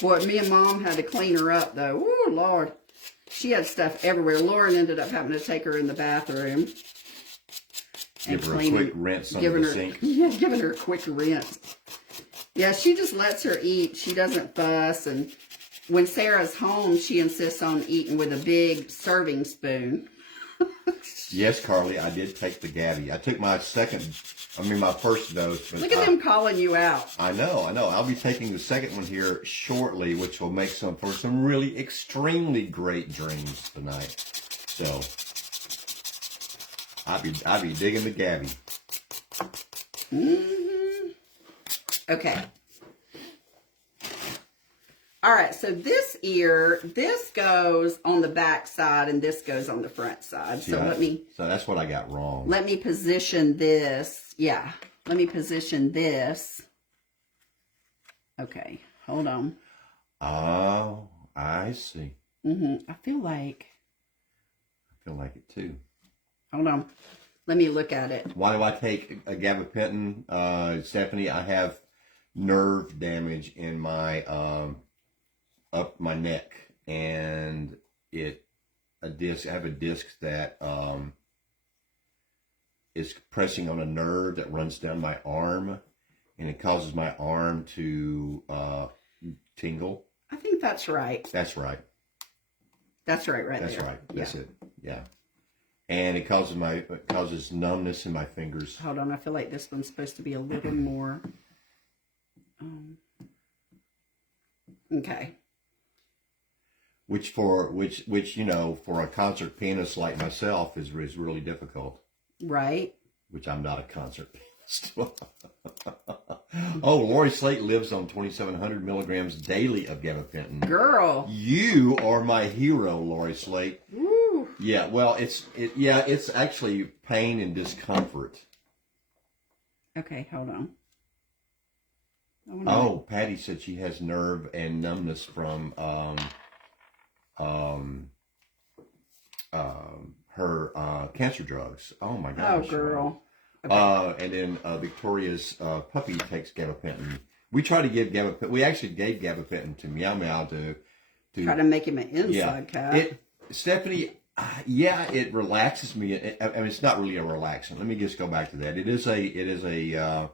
Boy, me and Mom had to clean her up, though. Ooh, Lord. She had stuff everywhere. Lauren ended up having to take her in the bathroom. Give her a quick rinse under the sink. Yeah, giving her a quick rinse. Yeah, she just lets her eat. She doesn't fuss. And when Sarah's home, she insists on eating with a big serving spoon. Yes, Carly, I did take the Gabby. I took my first dose. But Look at them calling you out. I know. I'll be taking the second one here shortly, which will make for some really extremely great dreams tonight. So, I be digging the Gabby. Okay. All right, so this ear, this goes on the back side and this goes on the front side. So So that's what I got wrong. Let me position this. Yeah, let me position this. Okay, hold on. Oh, I see. I feel like it too. Hold on. Let me look at it. Why do I take a gabapentin? Stephanie, I have nerve damage in my up my neck, and I have a disc that is pressing on a nerve that runs down my arm, and it causes my arm to tingle. I think that's right. That's right. That's right, right That's there. right. That's it. Yeah. And it causes numbness in my fingers. Hold on, I feel like this one's supposed to be a little more. Okay. Which for a concert pianist like myself is really difficult. Right. Which I'm not a concert pianist. Oh, Lori Slate lives on 2,700 milligrams daily of gabapentin. Girl. You are my hero, Lori Slate. Woo. Yeah, well, it's actually pain and discomfort. Okay, hold on. Oh, Patty said she has nerve and numbness from her cancer drugs. Oh my gosh. Oh, girl. Okay. And then Victoria's puppy takes gabapentin. We try to give gabapentin. We actually gave gabapentin to Meow Meow to try to make him an inside cat. Stephanie, it relaxes me. I mean, it's not really a relaxant. Let me just go back to that. It is a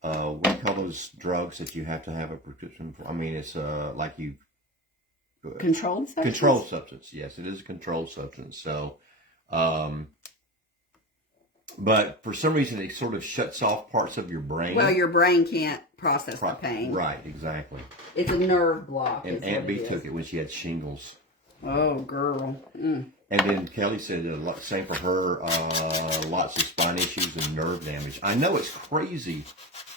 what do you call those drugs that you have to have a prescription for? I mean, it's like you controlled substance. Controlled substance. Yes, it is a controlled substance. So, but for some reason, it sort of shuts off parts of your brain. Well, your brain can't process the pain. Right, exactly. It's a nerve block. And Aunt B took it when she had shingles. Oh, girl. Mm. And then Kelly said same for her, lots of spine issues and nerve damage. I know it's crazy.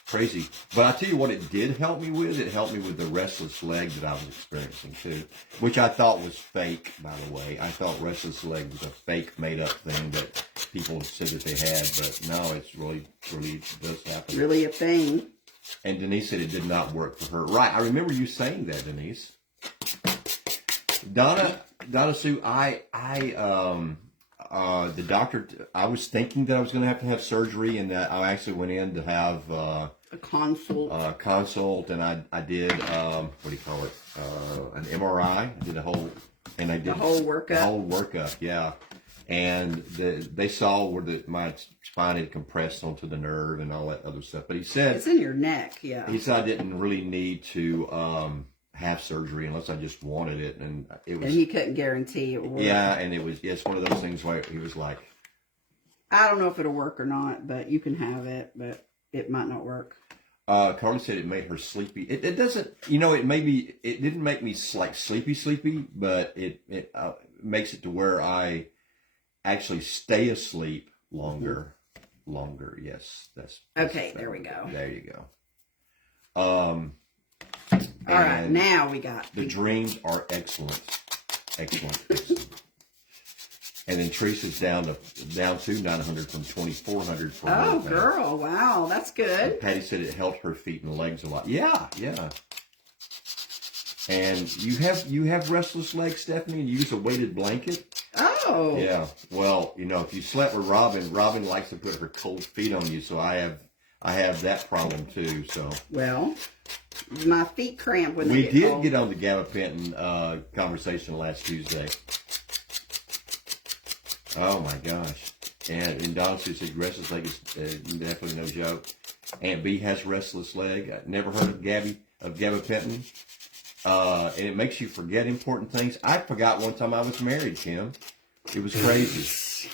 But I tell you what it did help me with. It helped me with the restless leg that I was experiencing too, which I thought was fake, by the way. I thought restless leg was a fake made up thing that people said that they had, but no, it's really does happen. Really a thing. And Denise said it did not work for her. Right. I remember you saying that, Denise. Donna Sue, the doctor, I was thinking that I was going to have surgery, and that I actually went in to have a consult, and I did what do you call it? An MRI. I did the whole workup. The whole workup, yeah. And they saw where my spine had compressed onto the nerve and all that other stuff. But he said it's in your neck, yeah. He said I didn't really need to have surgery unless I just wanted it, and it was. And he couldn't guarantee it would work. Yeah, and it's one of those things where he was like, I don't know if it'll work or not, but you can have it, but it might not work. Carly said it made her sleepy. It doesn't, it didn't make me like sleepy, but it makes it to where I actually stay asleep longer. Yes, that's okay. There we go. There you go. All right, now we got the dreams are excellent. And then Teresa's down to 900 from 2,400 for her. Oh, girl, wow, that's good. And Patty said it helped her feet and legs a lot. Yeah. And you have restless legs, Stephanie, and you use a weighted blanket. Oh. Yeah. Well, if you slept with Robin likes to put her cold feet on you, so I have that problem too. So. Well, my feet cramp when we they did cold. get on the gabapentin conversation last Tuesday. Oh my gosh. And Don says restless leg is definitely no joke. Aunt B has restless leg. I never heard of gabapentin. And it makes you forget important things. I forgot one time I was married, Kim. It was crazy.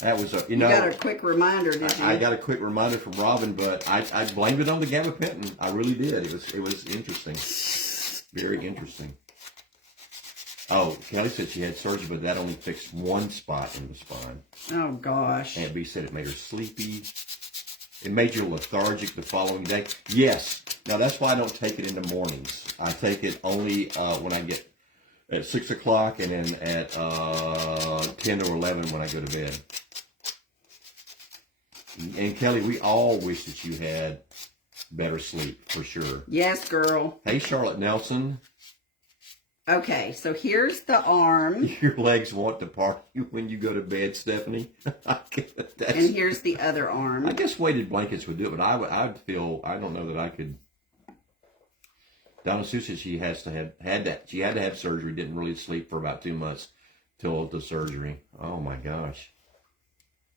That was you got a quick reminder, did you? I got a quick reminder from Robin, but I blamed it on the gabapentin. I really did. It was interesting. Very interesting. Oh, Kelly said she had surgery, but that only fixed one spot in the spine. Oh, gosh. Aunt B said it made her sleepy. It made you lethargic the following day. Yes. Now, that's why I don't take it in the mornings. I take it only when I get at 6 o'clock and then at 10 or 11 when I go to bed. And Kelly, we all wish that you had better sleep, for sure. Yes, girl. Hey, Charlotte Nelson. Okay, so here's the arm. Your legs want to party when you go to bed, Stephanie. And here's the other arm. I guess weighted blankets would do it, but I'd feel, I don't know that I could. Donna Sue said she had to have surgery, didn't really sleep for about 2 months till the surgery. Oh my gosh.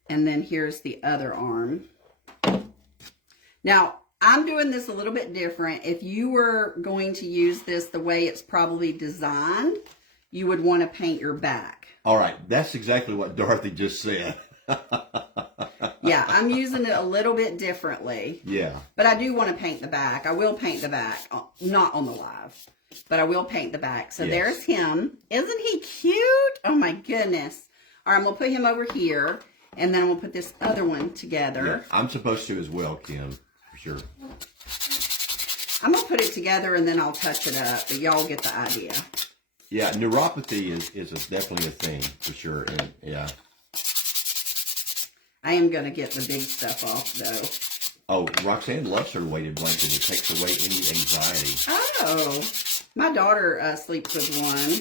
And then here's the other arm. Now, I'm doing this a little bit different. If you were going to use this the way it's probably designed, you would want to paint your back. All right, that's exactly what Dorothy just said. Yeah, I'm using it a little bit differently. Yeah. But I do want to paint the back. I will paint the back, not on the live, but I will paint the back. So There's him. Isn't he cute? Oh my goodness. All right, I'm going to put him over here, and then I'm going to put this other one together. Yeah, I'm supposed to as well, Kim. Sure. I'm going to put it together and then I'll touch it up, but y'all get the idea. Yeah, neuropathy is definitely a thing, for sure. And yeah. I am going to get the big stuff off, though. Oh, Roxanne loves her weighted blanket. It takes away any anxiety. Oh, my daughter sleeps with one.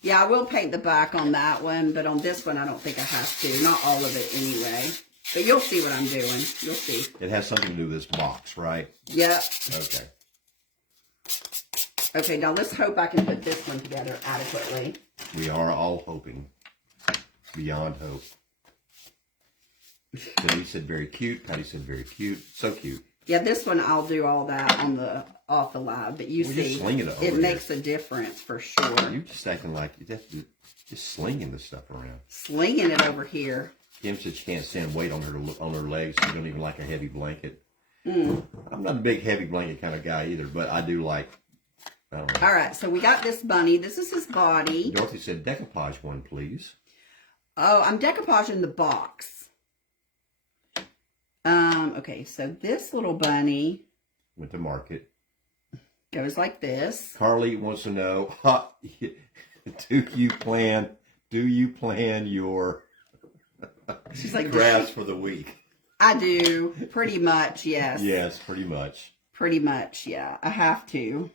Yeah, I will paint the back on that one, but on this one, I don't think I have to. Not all of it anyway. But you'll see what I'm doing. You'll see. It has something to do with this box, right? Yep. Okay. Okay, now let's hope I can put this one together adequately. We are all hoping. Beyond hope. Denise said very cute. Patty said very cute. So cute. Yeah, this one I'll do all that on the off the live, but you see, just sling it over it here. makes a difference for sure. You're just acting like you're just slinging this stuff around. Slinging it over here. Kim said she can't stand weight on her legs. She don't even like a heavy blanket. I'm not a big heavy blanket kind of guy either, but I do like. I don't know. All right, so we got this bunny. This is his body. Dorothy said, "Decoupage one, please." Oh, I'm decoupaging the box. Okay, so this little bunny Went to market. goes like this. Carly wants to know, do you plan your She's like, crafts for the week? I do, pretty much, yes. Yes, pretty much. Pretty much, yeah. I have to.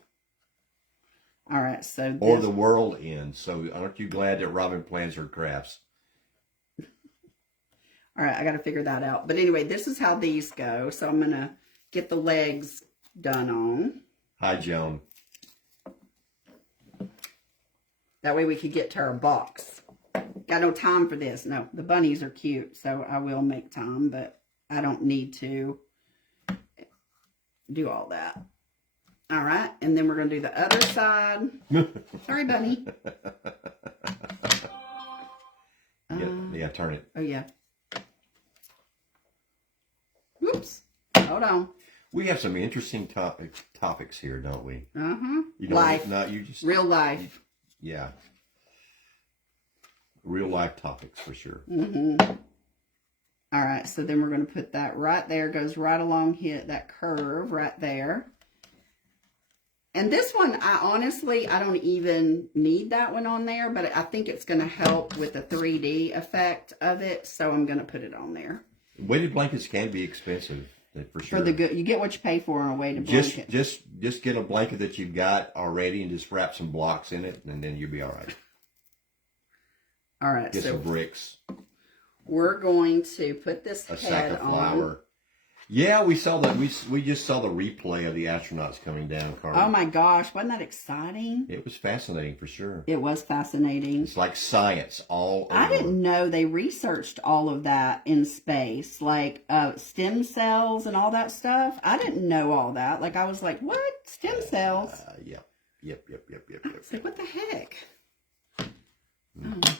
All right, so Or the world ends. So aren't you glad that Robin plans her crafts? All right, I got to figure that out. But anyway, this is how these go. So I'm going to get the legs done on. Hi, Joan. That way we could get to our box. Got no time for this. No, the bunnies are cute, so I will make time, but I don't need to do all that. All right, and then we're going to do the other side. Sorry, bunny. Yeah, turn it. Oh, yeah. Whoops. Hold on. We have some interesting topics here, don't we? Uh-huh. You know, life. No, you just Real life. Yeah. Real life topics for sure. All right, so then we're going to put that right there. Goes right along here, that curve right there. And this one, I don't even need that one on there, but I think it's going to help with the 3D effect of it, so I'm going to put it on there. Weighted blankets can be expensive, for sure. For the good, you get what you pay for on a weighted blanket. Just get a blanket that you've got already and just wrap some blocks in it, and then you'll be all right. All right, Get so some bricks. we're going to put this A head sack of on. flour. Yeah, we saw that. We just saw the replay of the astronauts coming down, Carl. Oh my gosh, wasn't that exciting? It was fascinating for sure. It was fascinating. It's like science all over. I didn't know they researched all of that in space, like stem cells and all that stuff. I didn't know all that. Like, I was like, what? Stem cells? Yep. I was like, what the heck? Oh.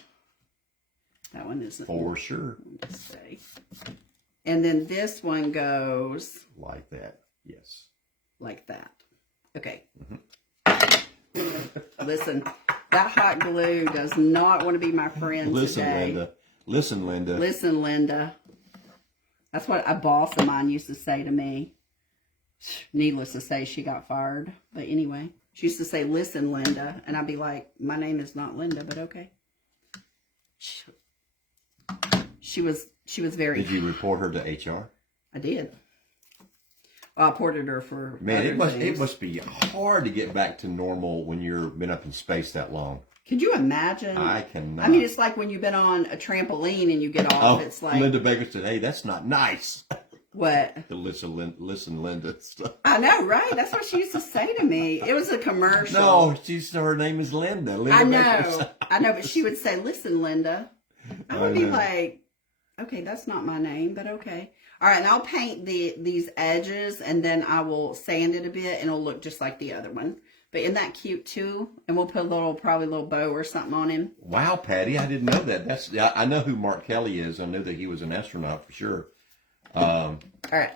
That one isn't. For sure. Let's say. And then this one goes Like that. Yes. like that. Okay. Listen, that hot glue does not want to be my friend Listen, today. Linda. Listen, Linda. Listen, Linda. That's what a boss of mine used to say to me. Needless to say, she got fired. But anyway, she used to say, listen, Linda. And I'd be like, my name is not Linda, but okay. She was very... Did you report her to HR? I did. Well, I ported her for Man, other it things. must be hard to get back to normal when you've been up in space that long. Could you imagine? I cannot. I mean, it's like when you've been on a trampoline and you get off. It's like... Linda Baker said, hey, that's not nice. What? The listen, Linda stuff. I know, right? That's what she used to say to me. It was a commercial. No, her name is Linda. Linda I Baker. know. I know, but she would say, listen, Linda. I would be like, okay, that's not my name, but okay. All right, and I'll paint these edges, and then I will sand it a bit, and it'll look just like the other one. But isn't that cute, too? And we'll put probably a little bow or something on him. Wow, Patty, I didn't know that. I know who Mark Kelly is. I knew that he was an astronaut for sure. All right.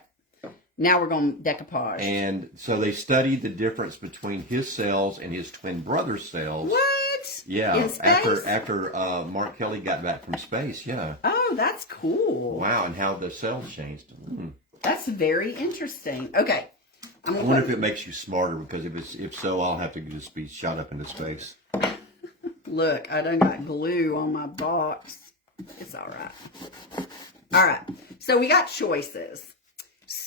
Now we're going to decoupage. And so they studied the difference between his cells and his twin brother's cells. What? Yeah, In space? after Mark Kelly got back from space, yeah. Oh, that's cool. Wow, and how the cells changed. That's very interesting. Okay. I wonder if it makes you smarter, because if so, I'll have to just be shot up into space. Look, I done got glue on my box. It's all right. All right. So we got choices.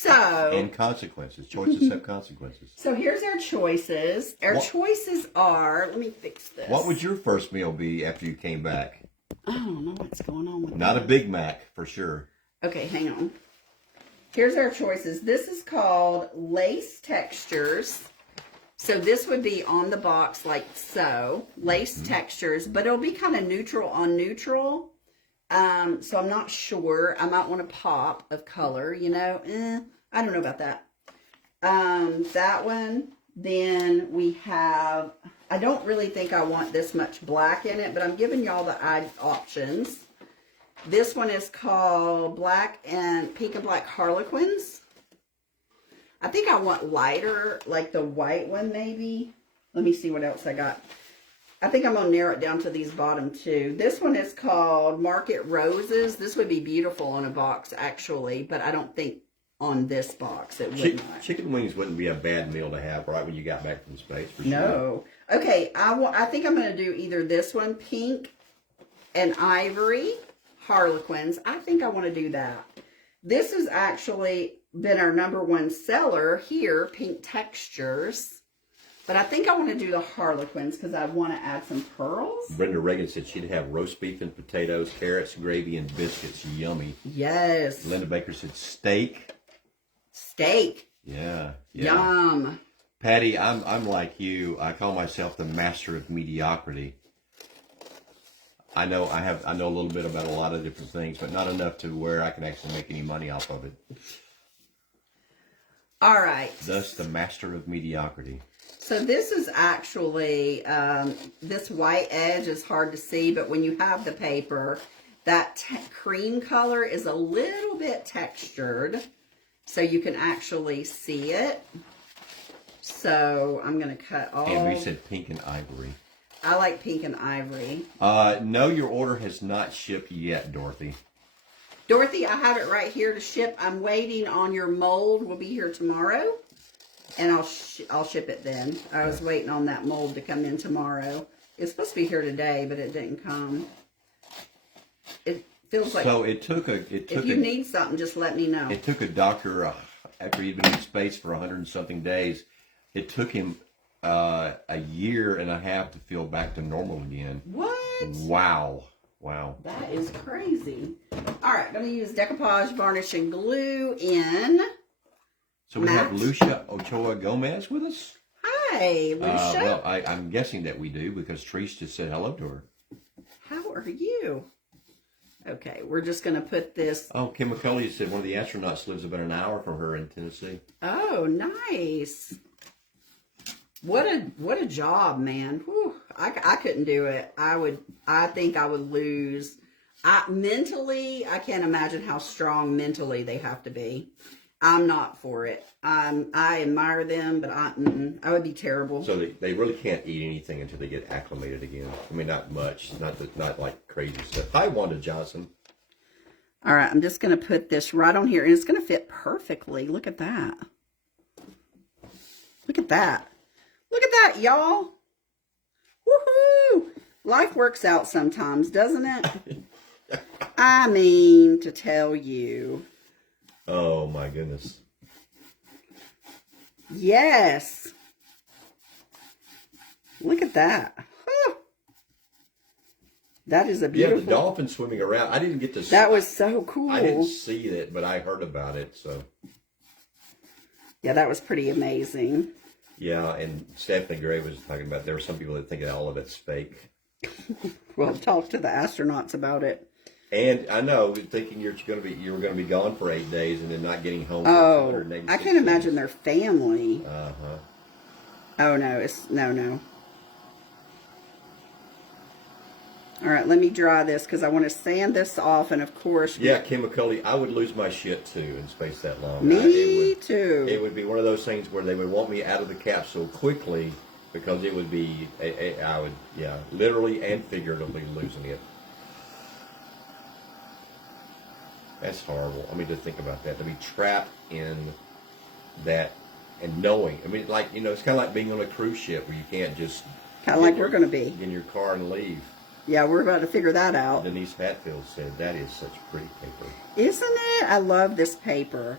And consequences. Choices have consequences. So here's our choices. Our choices are, let me fix this. What would your first meal be after you came back? I don't know what's going on with Not that. a Big Mac, for sure. Okay, hang on. Here's our choices. This is called Lace Textures. So this would be on the box like so. Lace Textures, but it'll be kind of neutral on neutral. So I'm not sure. I might want a pop of color, you know. I don't know about that. That one. Then we have, I don't really think I want this much black in it, but I'm giving y'all the options. This one is called Pink and Black Harlequins. I think I want lighter, like the white one maybe. Let me see what else I got. I think I'm going to narrow it down to these bottom two. This one is called Market Roses. This would be beautiful on a box, actually, but I don't think on this box it would not. Chicken wings wouldn't be a bad meal to have right when you got back from space, for sure. No. Okay, I think I'm going to do either this one, Pink and Ivory Harlequins. I think I want to do that. This has actually been our #1 seller here, Pink Textures. But I think I want to do the Harlequins because I want to add some pearls. Brenda Reagan said she'd have roast beef and potatoes, carrots, gravy, and biscuits. Yummy. Yes. Linda Baker said steak. Steak. Yeah. Yum. Patty, I'm like you. I call myself the master of mediocrity. I know a little bit about a lot of different things, but not enough to where I can actually make any money off of it. All right. Thus, the master of mediocrity. So this is actually, this white edge is hard to see, but when you have the paper, that cream color is a little bit textured, so you can actually see it. So I'm going to cut all. Andrew said pink and ivory. I like pink and ivory. No, your order has not shipped yet, Dorothy. Dorothy, I have it right here to ship. I'm waiting on your mold. Will be here tomorrow. And I'll ship it then. I was waiting on that mold to come in tomorrow. It's supposed to be here today, but it didn't come. It feels like. So it took if you need something, just let me know. It took a doctor after he'd been in space for 100 and something days. It took him a year and a half to feel back to normal again. What? Wow. That is crazy. All right, going to use decoupage, varnish, and glue in. So we have Lucia Ochoa Gomez with us? Hi, Lucia. Well, I'm guessing that we do because Trish just said hello to her. How are you? Okay, we're just going to put this. Oh, Kim McCulley said one of the astronauts lives about an hour from her in Tennessee. Oh, nice. What a job, man. Whew, I couldn't do it. I think I would lose. Mentally, I can't imagine how strong mentally they have to be. I'm not for it. I admire them, but I would be terrible. So they really can't eat anything until they get acclimated again. I mean, not much, not like crazy stuff. Hi, Wanda Johnson. All right, I'm just going to put this right on here, and it's going to fit perfectly. Look at that. Look at that. Look at that, y'all. Woohoo! Life works out sometimes, doesn't it? I mean, to tell you. Oh, my goodness. Yes. Look at that. Huh. That is a beautiful. Yeah, the dolphin swimming around. I didn't get to see. That was so cool. I didn't see it, but I heard about it. So. Yeah, that was pretty amazing. Yeah, and Stephanie Gray was talking about there were some people that think that all of it's fake. Well, talk to the astronauts about it. And I know, thinking you were going to be gone for 8 days and then not getting home. Oh, I can't imagine their family. Oh no, no. All right, let me dry this because I want to sand this off, and of course. Yeah, Kim McCulley, I would lose my shit too in space that long. Me too. It would be one of those things where they would want me out of the capsule quickly because it would be, I would, yeah, literally and figuratively losing it. That's horrible. I mean, to think about that, to be trapped in that and knowing. I mean, like, it's kind of like being on a cruise ship where you can't just. Kind of like we're going to be. Get in your car and leave. Yeah, we're about to figure that out. Denise Hatfield said, that is such pretty paper. Isn't it? I love this paper.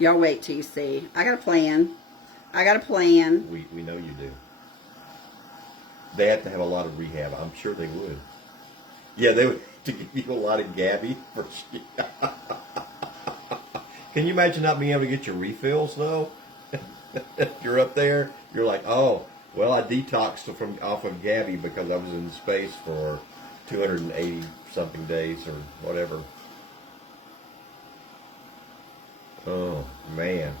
Y'all wait till you see. I got a plan. We know you do. They have to have a lot of rehab. I'm sure they would. Yeah, they would to give you a lot of Gabby. Can you imagine not being able to get your refills, though? You're up there. You're like, oh, well, I detoxed off of Gabby because I was in space for 280-something days or whatever. Oh, man.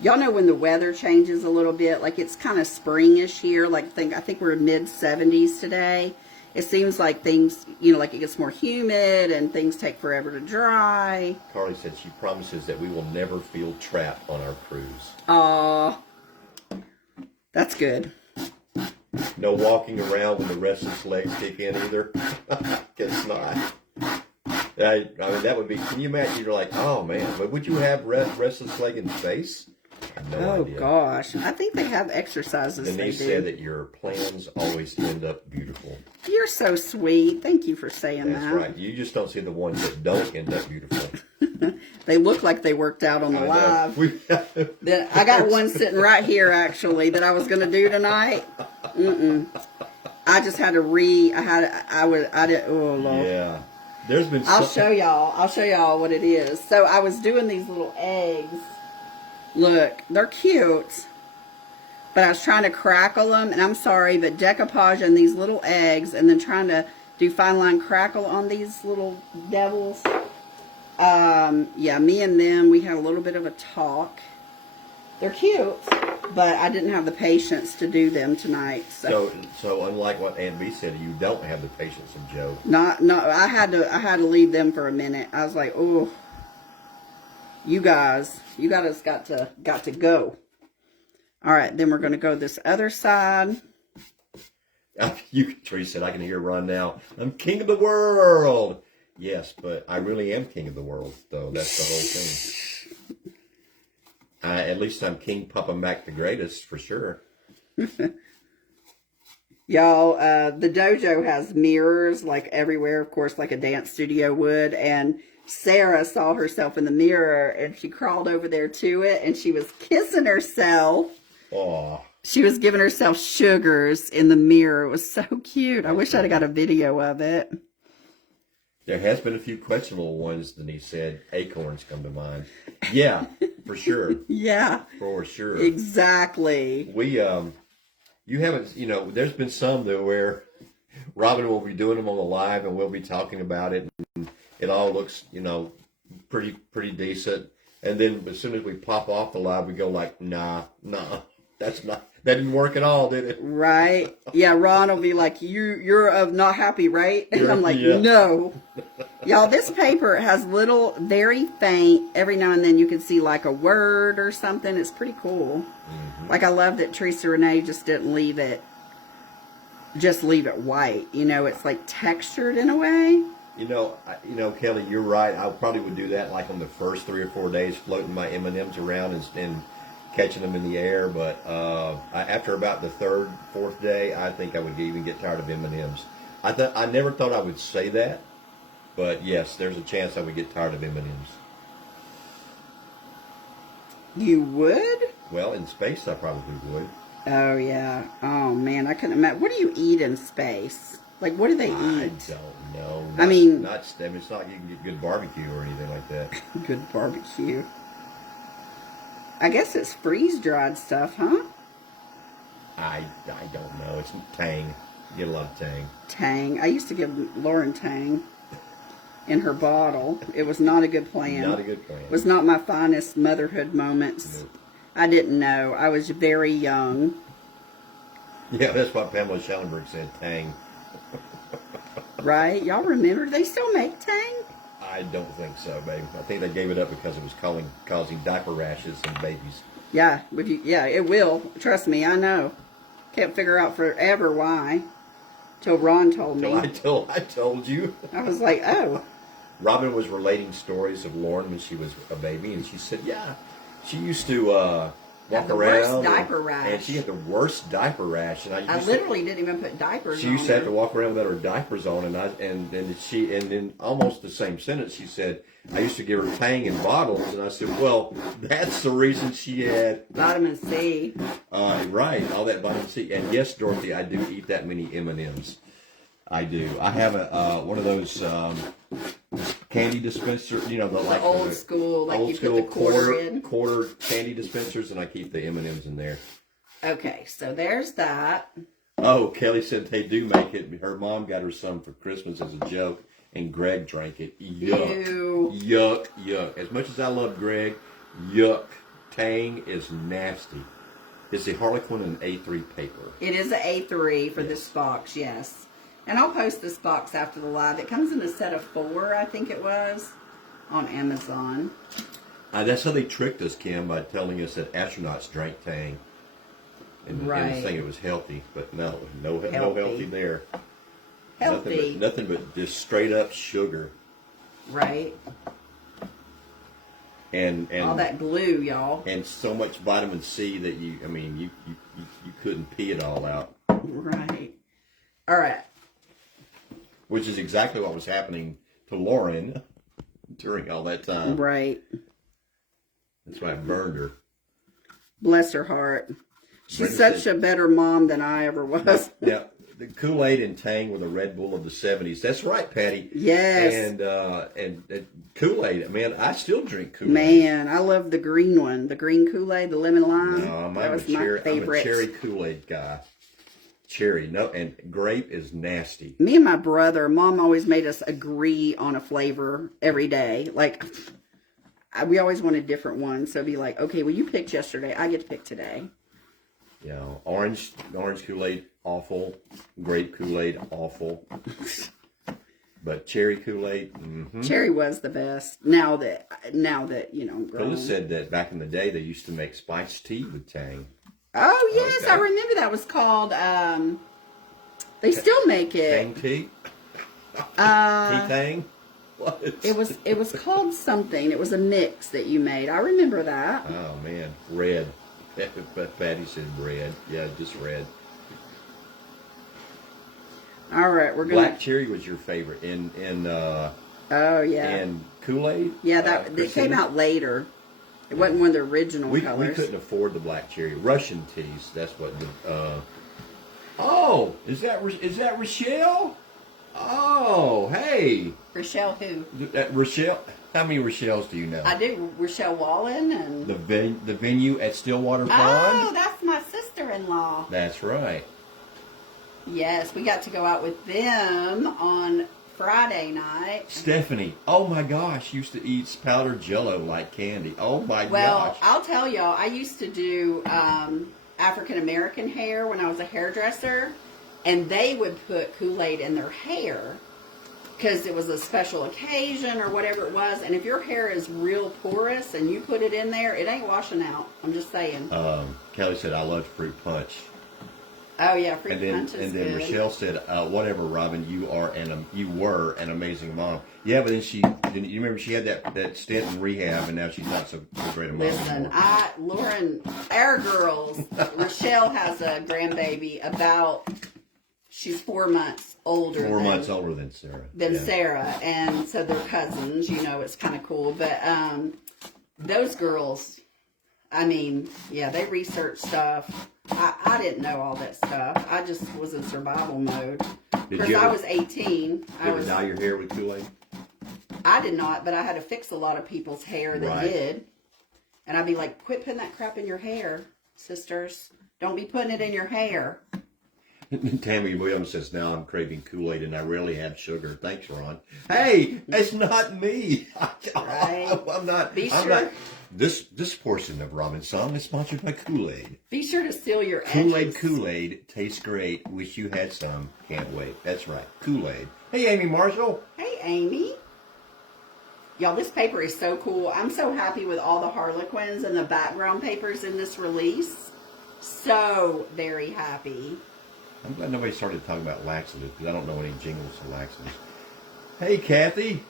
Y'all know when the weather changes a little bit, like it's kind of springish here. Like I think we're mid-70s today. It seems like things, like it gets more humid and things take forever to dry. Carly said she promises that we will never feel trapped on our cruise. Aw, that's good. No walking around when the restless legs kick in either. Guess not. I mean, that would be, can you imagine, you're like, oh man, but would you have restless leg in space? No idea. Gosh, I think they have exercises. Denise said that your plans always end up beautiful. You're so sweet. Thank you for saying that. That's right. You just don't see the ones that don't end up beautiful. They look like they worked out on the live. Then I got one sitting right here actually that I was going to do tonight. I just had to oh Lord. Yeah. There's been I'll show y'all what it is. So I was doing these little eggs. Look, they're cute. But I was trying to crackle them, and I'm sorry, but decoupage on these little eggs, and then trying to do fine line crackle on these little devils. Yeah, me and them, we had a little bit of a talk. They're cute, but I didn't have the patience to do them tonight. So unlike what Aunt B said, you don't have the patience of Joe. No, I had to leave them for a minute. I was like, oh, you guys got to go. All right, then we're going to go this other side. Teresa said, I can hear Ron now. I'm king of the world. Yes, but I really am king of the world, though. That's the whole thing. At least I'm King Papa Mac the greatest, for sure. Y'all, the dojo has mirrors, like everywhere, of course, like a dance studio would. And Sarah saw herself in the mirror, and she crawled over there to it, and she was kissing herself. Aww. She was giving herself sugars in the mirror. It was so cute. I wish I'd have got a video of it. There has been a few questionable ones, Denise said. Acorns come to mind. Yeah, for sure. Yeah. For sure. Exactly. We, you haven't, there's been some though where Robin will be doing them on the live and we'll be talking about it and it all looks, pretty decent. And then as soon as we pop off the live, we go like, nah, that's That didn't work at all, did it? Right? Yeah, Ron will be like, you're not happy, right? And I'm like, Yeah. no. Y'all, this paper has little, very faint, every now and then you can see like a word or something. It's pretty cool. Like, I love that Teresa Renee just didn't leave it white. You know, it's like textured in a way. You know, Kelly, you're right. I probably would do that like on the first 3 or 4 days, floating my M&Ms around and catching them in the air. But after about the third, fourth day, I think I would even get tired of M&Ms. I never thought I would say that, but yes, there's a chance I would get tired of M&Ms. You would? Well, in space, I probably would. Oh, yeah. Oh, man, I couldn't imagine. What do you eat in space? Like, what do they I eat? don't know. I mean, it's not you can get good barbecue or anything like that. Good barbecue. I guess it's freeze-dried stuff, huh? I don't know. It's Tang. You get a lot of Tang. Tang. I used to give Lauren Tang in her bottle. It was not a good plan. Not a good plan. It was not my finest motherhood moments. Nope. I didn't know. I was very young. Yeah, that's what Pamela Schellenberg said, Tang. Right? Y'all remember? They still make Tang? I don't think so, baby. I think they gave it up because it was causing diaper rashes in babies. Yeah, it will. Trust me, I know. Can't figure out forever why. Till Ron told me. I told you. I was like, oh. Robin was relating stories of Lauren when she was a baby, and she said, yeah, she used to walk the around. worst diaper rash. And she had the worst diaper rash. And I literally didn't even put diapers on. She used to have to walk around without her diapers on, and then almost the same sentence she said, I used to give her Tang in bottles, and I said, well, that's the reason she had Vitamin C. Right, all that vitamin C. And yes, Dorothy, I do eat that many M&Ms. I do. I have one of those candy dispensers, you know, the old school, like you put the quarter in. Quarter candy dispensers, and I keep the M&Ms in there. Okay, so there's that. Oh, Kelly said they do make it. Her mom got her some for Christmas as a joke, and Greg drank it. Yuck. Ew. Yuck, yuck. As much as I love Greg, yuck. Tang is nasty. It's the Harlequin and A3 paper. It is an A3 for this box, yes. And I'll post this box after the live. It comes in a set of 4, I think it was, on Amazon. That's how they tricked us, Kim, by telling us that astronauts drank Tang. And saying it was healthy, but no healthy there. Healthy. Nothing but just straight up sugar. Right. And all that glue, y'all. And so much vitamin C that you couldn't pee it all out. Right. All right. Which is exactly what was happening to Lauren during all that time. Right. That's why I burned her. Bless her heart. She's such a better mom than I ever was. Yeah. The Kool-Aid and Tang were the Red Bull of the 70s. That's right, Patty. Yes. And Kool-Aid, man, I still drink Kool-Aid. Man, I love the green one. The green Kool-Aid, the lemon lime. No, that was my favorite. I'm a cherry Kool-Aid guy. Cherry, no, and grape is nasty. Me and my brother, Mom always made us agree on a flavor every day. Like, we always wanted different ones. So it'd be like, okay, well, you picked yesterday. I get to pick today. You know, orange Kool-Aid, awful. Grape Kool-Aid, awful. But cherry Kool-Aid, mm-hmm. Cherry was the best. Now that you know, I'm grown. Phyllis said that back in the day they used to make spiced tea with Tang. Oh yes, okay. I remember that was called. They still make it. Tang tea. Tea Tang. What? It was called something. It was a mix that you made. I remember that. Oh man, red. Patty said red. Yeah, just red. All right, we're gonna. Black cherry was your favorite in oh yeah. And Kool-Aid. Yeah, that it came out later. It wasn't one of the original colors. We couldn't afford the black cherry. Russian teas. That's what. Oh, is that Rochelle? Oh, hey. Rochelle who? Rochelle. How many Rochelles do you know? I do. Rochelle Wallen and the venue at Stillwater Pond. Oh, that's my sister-in-law. That's right. Yes, we got to go out with them on Friday night. Stephanie, oh my gosh, used to eat powdered Jello like candy. Oh my gosh. Well, I'll tell y'all, I used to do. African American hair when I was a hairdresser, and they would put Kool-Aid in their hair because it was a special occasion or whatever it was. And if your hair is real porous and you put it in there, it ain't washing out. I'm just saying. Kelly said, I loved fruit punch. Oh yeah, fruit punch is And then good. Rochelle said, whatever, Robin, you were an amazing mom. Yeah, but then you remember she had that stint in rehab, and now she's not so great a mom Listen, anymore. Lauren, our girls, Rochelle has a grandbaby she's 4 months older. 4 months older than Sarah. Sarah, and so they're cousins. It's kind of cool. But those girls, I mean, yeah, they research stuff. I didn't know all that stuff. I just was in survival mode. Because I was 18. Did you ever dye your hair with Kool-Aid? I did not, but I had to fix a lot of people's hair that did. And I'd be like, quit putting that crap in your hair, sisters. Don't be putting it in your hair. Tammy Williams says, now I'm craving Kool-Aid and I rarely have sugar. Thanks, Ron. Hey, it's not me. Right. I'm not. This portion of Robin's Song is sponsored by Kool-Aid. Be sure to seal your edges. Kool-Aid tastes great. Wish you had some. Can't wait. That's right. Kool-Aid. Hey, Amy Marshall. Hey, Amy. Y'all, this paper is so cool. I'm so happy with all the Harlequins and the background papers in this release. So very happy. I'm glad nobody started talking about laxatives because I don't know any jingles for laxatives. Hey, Kathy.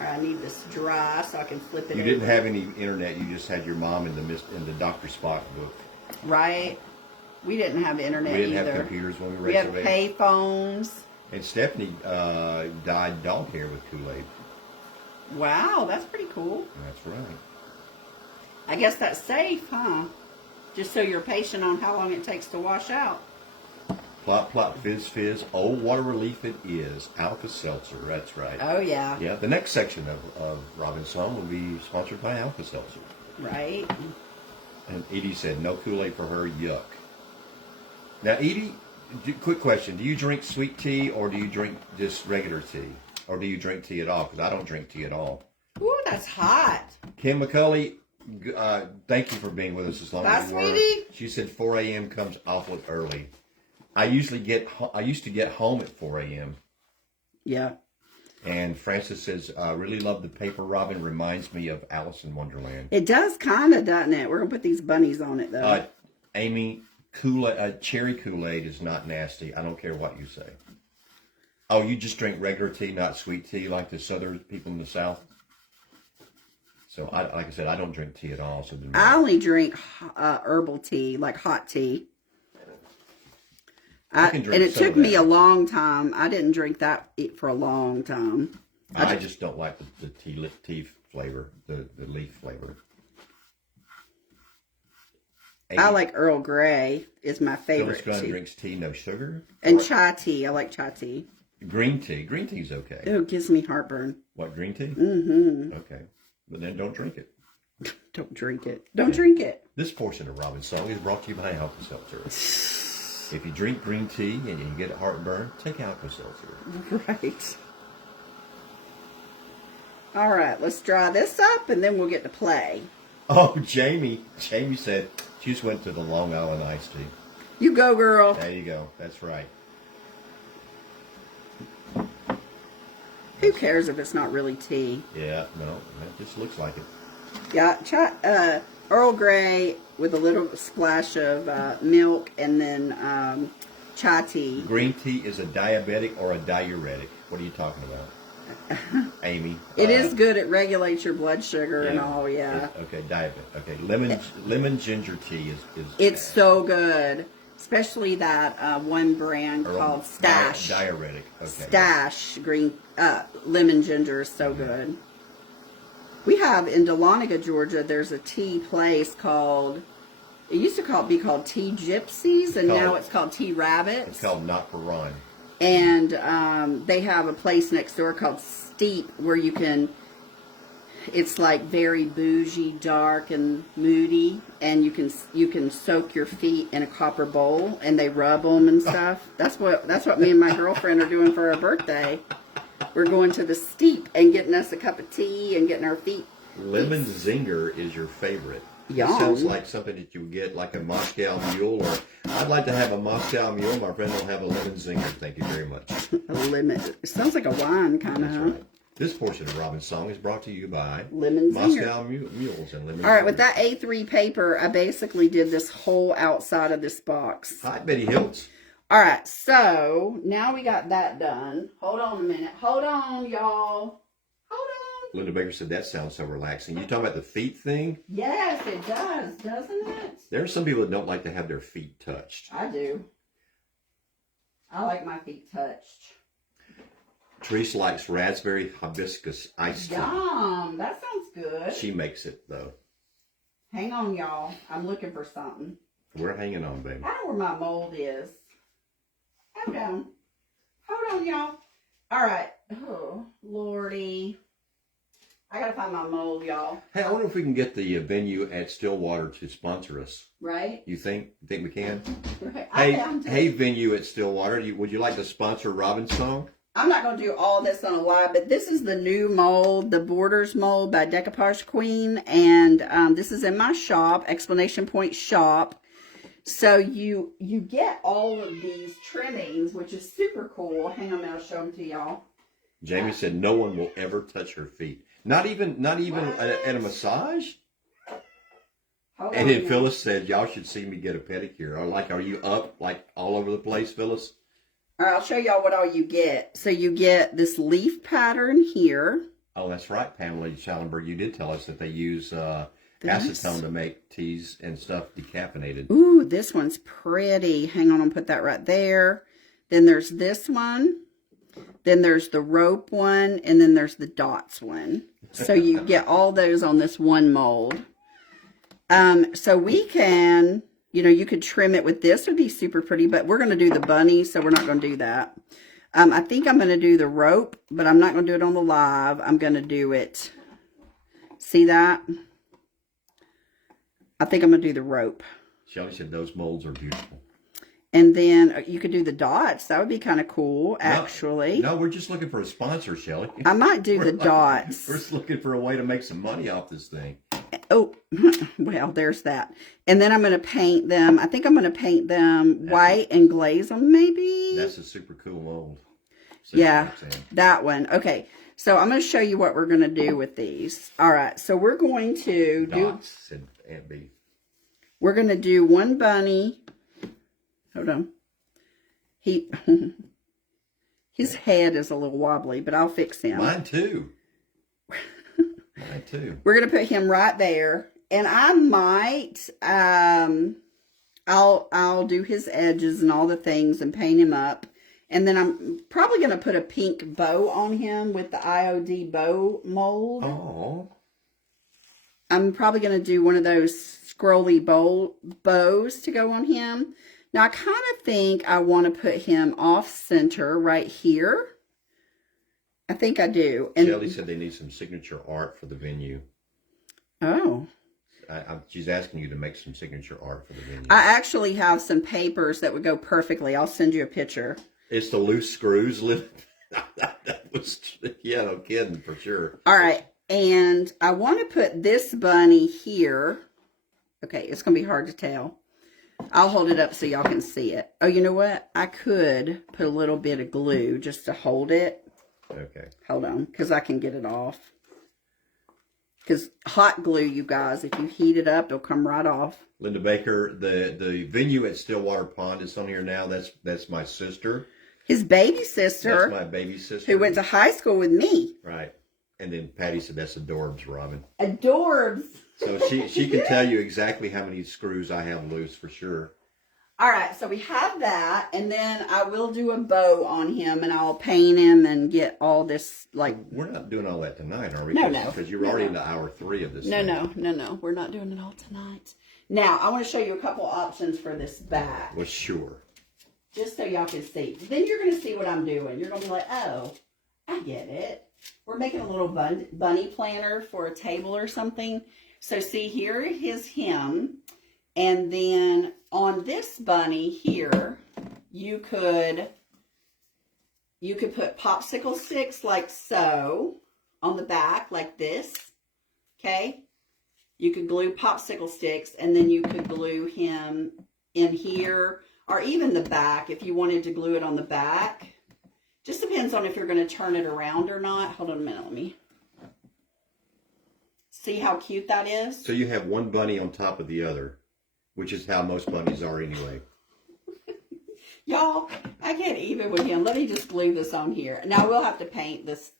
I need this dry so I can flip it. You didn't have any internet. You just had your mom in the Dr. Spock book. Right. We didn't have internet either. We didn't have computers when we were We had pay phones. And Stephanie dyed dog hair with Kool-Aid. Wow, that's pretty cool. That's right. I guess that's safe, huh? Just so you're patient on how long it takes to wash out. Plop, plop, fizz, fizz. Oh, what a relief it is. Alka-Seltzer. That's right. Oh, yeah. Yeah, the next section of Robin's Song will be sponsored by Alka-Seltzer. Right. And Edie said, no Kool-Aid for her. Yuck. Now, Edie, quick question. Do you drink sweet tea or do you drink just regular tea? Or do you drink tea at all? Because I don't drink tea at all. Ooh, that's hot. Kim McCulley, thank you for being with us as long as you were. Sweetie. She said 4 a.m. comes awfully early. I used to get home at 4 a.m. Yeah. And Francis says, really love the paper, Robin. Reminds me of Alice in Wonderland. It does kind of, doesn't it? We're going to put these bunnies on it, though. Amy, cherry Kool-Aid is not nasty. I don't care what you say. Oh, you just drink regular tea, not sweet tea like the southern people in the South? So, like I said, I don't drink tea at all. So I only drink herbal tea, like hot tea. And it took me a long time. I didn't drink that for a long time. I just don't like the tea flavor, the leaf flavor. I like Earl Grey is my favorite. Phyllis Gunn drinks tea, no sugar. And chai tea. I like chai tea. Green tea. Green tea's okay. It gives me heartburn. What, green tea? Mm-hmm. Okay. But then don't drink it. Don't drink it. Don't drink it. This portion of Robin's Song is brought to you by Alka-Seltzer. If you drink green tea and you get heartburn, take Alka-Seltzer. Right. All right, let's dry this up and then we'll get to play. Oh, Jamie said she just went to the Long Island iced tea. You go, girl. There you go. That's right. Who cares if it's not really tea? Yeah, no, that just looks like it. Yeah, Earl Grey with a little splash of milk and then chai tea. Green tea is a diabetic or a diuretic. What are you talking about, Amy? It is good. It regulates your blood sugar and all, yeah. Okay, diabetic. Okay, lemon ginger tea is It's so good. Especially that one brand called Stash. Diuretic. Okay. Stash green lemon ginger is so good. We have in Dahlonega, Georgia, there's a tea place called, it used to be called Tea Gypsies, and now it's called Tea Rabbits. It's called Not for Ron. And they have a place next door called Steep where you can, it's like very bougie, dark, and moody, and you can soak your feet in a copper bowl, and they rub them and stuff. That's what me and my girlfriend are doing for our birthday. We're going to the Steep and getting us a cup of tea and getting our feet. Lemon Zinger is your favorite. That sounds like something that you would get, like a Moscow Mule, or I'd like to have a Moscow Mule. My friend will have a lemon zinger. Thank you very much. A lemon. It sounds like a wine kind of. That's right. This portion of Robin's Song is brought to you by Lemon Zinger. Moscow Mules and Lemon All right, Zinger. with that A3 paper, I basically did this whole outside of this box. Hi, Betty Hiltz. All right, so now we got that done. Hold on a minute. Hold on, y'all. Hold on. Linda Baker said that sounds so relaxing. You talking about the feet thing? Yes, it does, doesn't it? There are some people that don't like to have their feet touched. I do. I like my feet touched. Therese likes raspberry hibiscus iced tea. Yum, that sounds good. She makes it, though. Hang on, y'all. I'm looking for something. We're hanging on, baby. I know where my mold is. Hold on. Hold on, y'all. All right. Oh, Lordy. I gotta find my mold, y'all. Hey, I wonder if we can get the venue at Stillwater to sponsor us. Right? You think we can? Right. Hey, venue at Stillwater, would you like to sponsor Robin's Song? I'm not going to do all this on a live, but this is the new mold, the Borders mold by Decoupage Queen. And this is in my shop, Explanation Point shop. So you get all of these trimmings, which is super cool. Hang on, I'll show them to y'all. Jamie said no one will ever touch her feet. Not even at a massage? And then Phyllis said, y'all should see me get a pedicure. Are you up like all over the place, Phyllis? All right, I'll show y'all what all you get. So you get this leaf pattern here. Oh, that's right, Pamela Schallenberg. You did tell us that they use acetone to make teas and stuff decaffeinated. Ooh, this one's pretty. Hang on, I'll put that right there. Then there's this one. Then there's the rope one. And then there's the dots one. So you get all those on this one mold. So we can... you could trim it with this. Would be super pretty, but we're going to do the bunny, so we're not going to do that. I think I'm going to do the rope, but I'm not going to do it on the live. I'm going to do it. See that? I think I'm going to do the rope. Shelly said those molds are beautiful. And then you could do the dots. That would be kind of cool, actually. No, we're just looking for a sponsor, Shelly. I might do the dots. We're just looking for a way to make some money off this thing. Oh, well, there's that. And then I'm going to paint them. I think I'm going to paint them white and glaze them, maybe. That's a super cool mold. Yeah, that one. Okay, so I'm going to show you what we're going to do with these. All right, so we're going to dots, said Aunt B. We're going to do one bunny. Hold on. His head is a little wobbly, but I'll fix him. Mine too. Mine too. We're going to put him right there. And I might, I'll do his edges and all the things and paint him up. And then I'm probably going to put a pink bow on him with the IOD bow mold. Oh. I'm probably going to do one of those scrolly bows to go on him. Now, I kind of think I want to put him off center right here. I think I do. And Shelly said they need some signature art for the venue. Oh. She's asking you to make some signature art for the venue. I actually have some papers that would go perfectly. I'll send you a picture. It's the loose screws. That was, yeah, no kidding, for sure. All right. And I want to put this bunny here. Okay, it's going to be hard to tell. I'll hold it up so y'all can see it. Oh, you know what? I could put a little bit of glue just to hold it. Okay. Hold on, because I can get it off. Because hot glue, you guys, if you heat it up, it'll come right off. Linda Baker, the venue at Stillwater Pond is on here now. That's my sister. His baby sister. That's my baby sister. Who went to high school with me. Right. And then Patty said that's adorbs, Robin. Adorbs. So she can tell you exactly how many screws I have loose for sure. All right, so we have that, and then I will do a bow on him, and I'll paint him and get all this, like... We're not doing all that tonight, are we? No. Because you're already into hour 3 of this thing. No. We're not doing it all tonight. Now, I want to show you a couple options for this back. Well, sure. Just so y'all can see. Then you're going to see what I'm doing. You're going to be like, oh, I get it. We're making a little bunny planner for a table or something. So see, here is him. And then on this bunny here, you could put popsicle sticks like so on the back, like this. Okay. You could glue popsicle sticks, and then you could glue him in here, or even the back if you wanted to glue it on the back. Just depends on if you're going to turn it around or not. Hold on a minute, let me see how cute that is. So you have one bunny on top of the other, which is how most bunnies are anyway. Y'all, I get even with him. Let me just glue this on here. Now we'll have to paint this.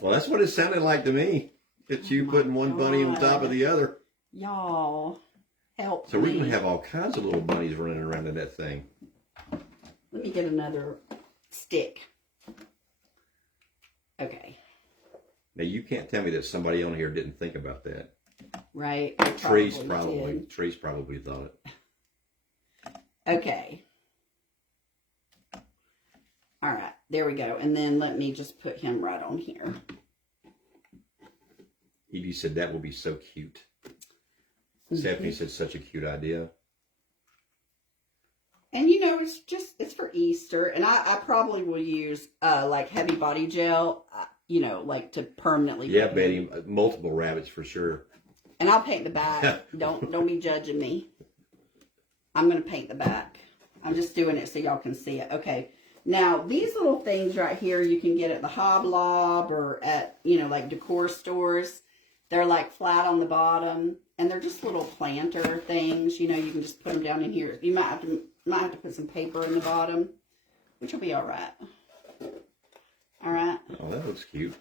Well, that's what it sounded like to me. It's you putting one bunny on top of the other. Y'all, help So we're me. going to have all kinds of little bunnies running around in that thing. Let me get another stick. Okay. Now, you can't tell me that somebody on here didn't think about that. Right. Trees did. probably thought it. Okay. All right. There we go. And then let me just put him right on here. Evie said that will be so cute. Stephanie said such a cute idea. And you know, it's for Easter. And I probably will use like heavy body gel, you know, like to permanently. Yeah, Betty, multiple rabbits for sure. And I'll paint the back. Don't be judging me. I'm going to paint the back. I'm just doing it so y'all can see it. Okay. Now, these little things right here, you can get at the Hobby Lobby or at, you know, like decor stores. They're like flat on the bottom, and they're just little planter things. You know, you can just put them down in here. You might have to put some paper in the bottom, which will be all right. All right. Oh, that looks cute.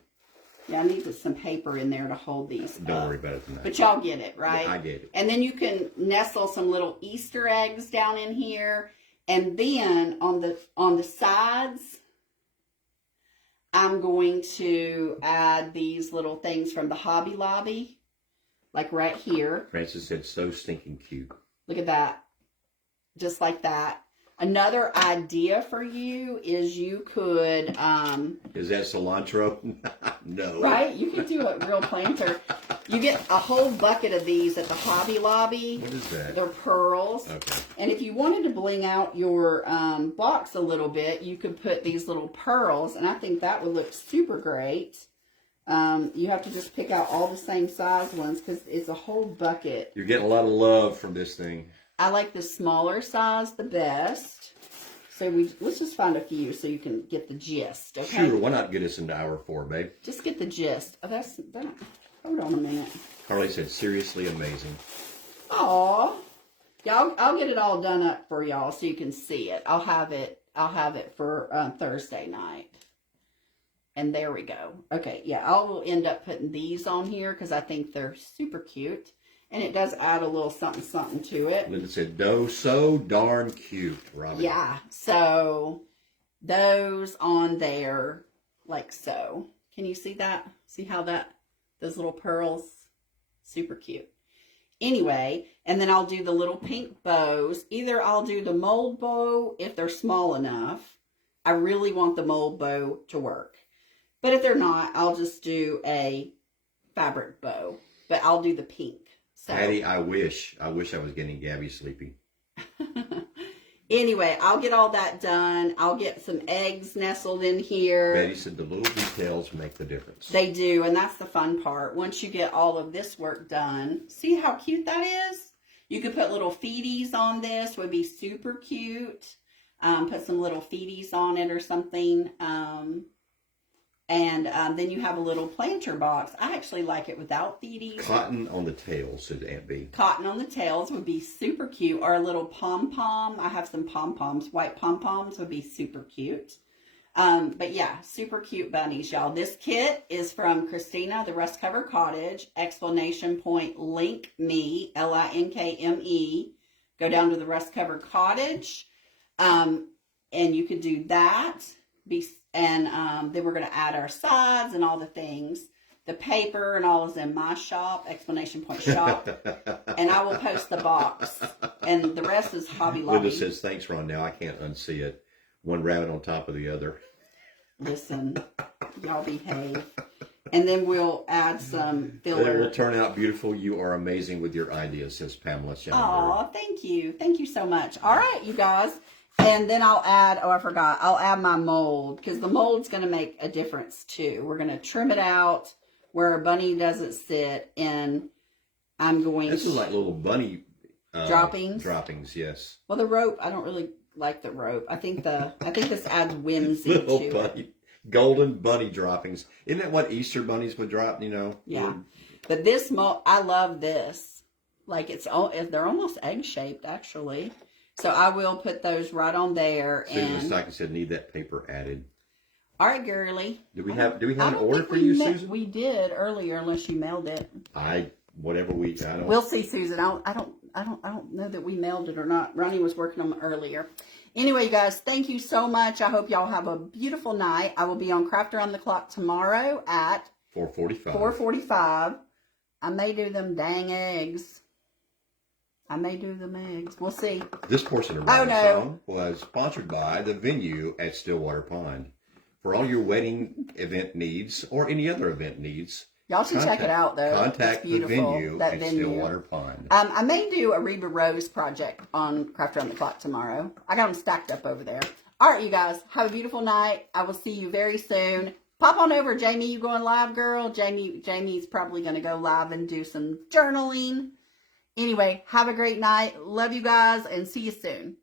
Yeah, I need some paper in there to hold these. Don't worry about it tonight. But y'all get it, right? Yeah, I get it. And then you can nestle some little Easter eggs down in here. And then on the sides, I'm going to add these little things from the Hobby Lobby, like right here. Francis said so stinking cute. Look at that. Just like that. Another idea for you is you could... Is that cilantro? No. Right? You could do a real planter. You get a whole bucket of these at the Hobby Lobby. What is that? They're pearls. Okay. And if you wanted to bling out your box a little bit, you could put these little pearls, and I think that would look super great. You have to just pick out all the same size ones because it's a whole bucket. You're getting a lot of love from this thing. I like the smaller size the best. So let's just find a few so you can get the gist, okay? Sure, why not get us into hour 4, babe? Just get the gist. Oh, that. Hold on a minute. Carly said, seriously amazing. Aw. Yeah, I'll get it all done up for y'all so you can see it. I'll have it for Thursday night. And there we go. Okay, yeah, I'll end up putting these on here because I think they're super cute. And it does add a little something to it. Linda said, so darn cute, Robin. Yeah, so those on there, like so. Can you see that? See how those little pearls, super cute. Anyway, and then I'll do the little pink bows. Either I'll do the mold bow if they're small enough. I really want the mold bow to work. But if they're not, I'll just do a fabric bow. But I'll do the pink. So. Patty, I wish I was getting Gabby sleepy. Anyway, I'll get all that done. I'll get some eggs nestled in here. Betty said the little details make the difference. They do, and that's the fun part. Once you get all of this work done, see how cute that is? You could put little feeties on this, would be super cute. Put some little feeties on it or something. And then you have a little planter box. I actually like it without feeties. Cotton on the tails, said Aunt B. Cotton on the tails would be super cute. Or a little pom-pom. I have some pom-poms. White pom-poms would be super cute. But yeah, super cute bunnies, y'all. This kit is from Christina, the Rust Cover Cottage. Exclamation point, link me, Linkme. Go down to the Rust Cover Cottage. And you could do that. And then we're going to add our sides and all the things. The paper and all is in my shop, exclamation point shop. And I will post the box. And the rest is Hobby Lobby. Linda says, thanks, Ron. Now I can't unsee it. One rabbit on top of the other. Listen, y'all behave. And then we'll add some filler. It will turn out beautiful. You are amazing with your ideas, says Pamela Schellenberg. Aw, thank you. Thank you so much. All right, you guys. And then I'll add, I forgot, I'll add my mold because the mold's going to make a difference too. We're going to trim it out where a bunny doesn't sit, and I'm going This is like little bunny droppings. Droppings, yes. Well, the rope, I don't really like the rope. I think this adds whimsy Little to bunny, it. golden bunny droppings. Isn't that what Easter bunnies would drop? You know. Yeah, but this I love this. Like they're almost egg shaped actually. So I will put those right on there. Susan And Stockton said, "Need that paper added." all right, girly. Do we have an order for you, Susan? We did earlier, unless you mailed it. I don't. We'll see, Susan. I don't know that we mailed it or not. Ronnie was working on it earlier. Anyway, you guys, thank you so much. I hope y'all have a beautiful night. I will be on Craft Around the Clock tomorrow at 4:45. 4:45. I may do them dang eggs. I may do them eggs. We'll see. This portion of Ronnie's song was sponsored by the venue at Stillwater Pond. For all your wedding event needs or any other event needs, y'all should check it out, though. Contact the venue at Stillwater Pond. I may do a Reba Rose project on Craft Around the Clock tomorrow. I got them stacked up over there. All right, you guys. Have a beautiful night. I will see you very soon. Pop on over. Jamie, you going live, girl? Jamie's probably going to go live and do some journaling. Anyway, have a great night. Love you guys and see you soon.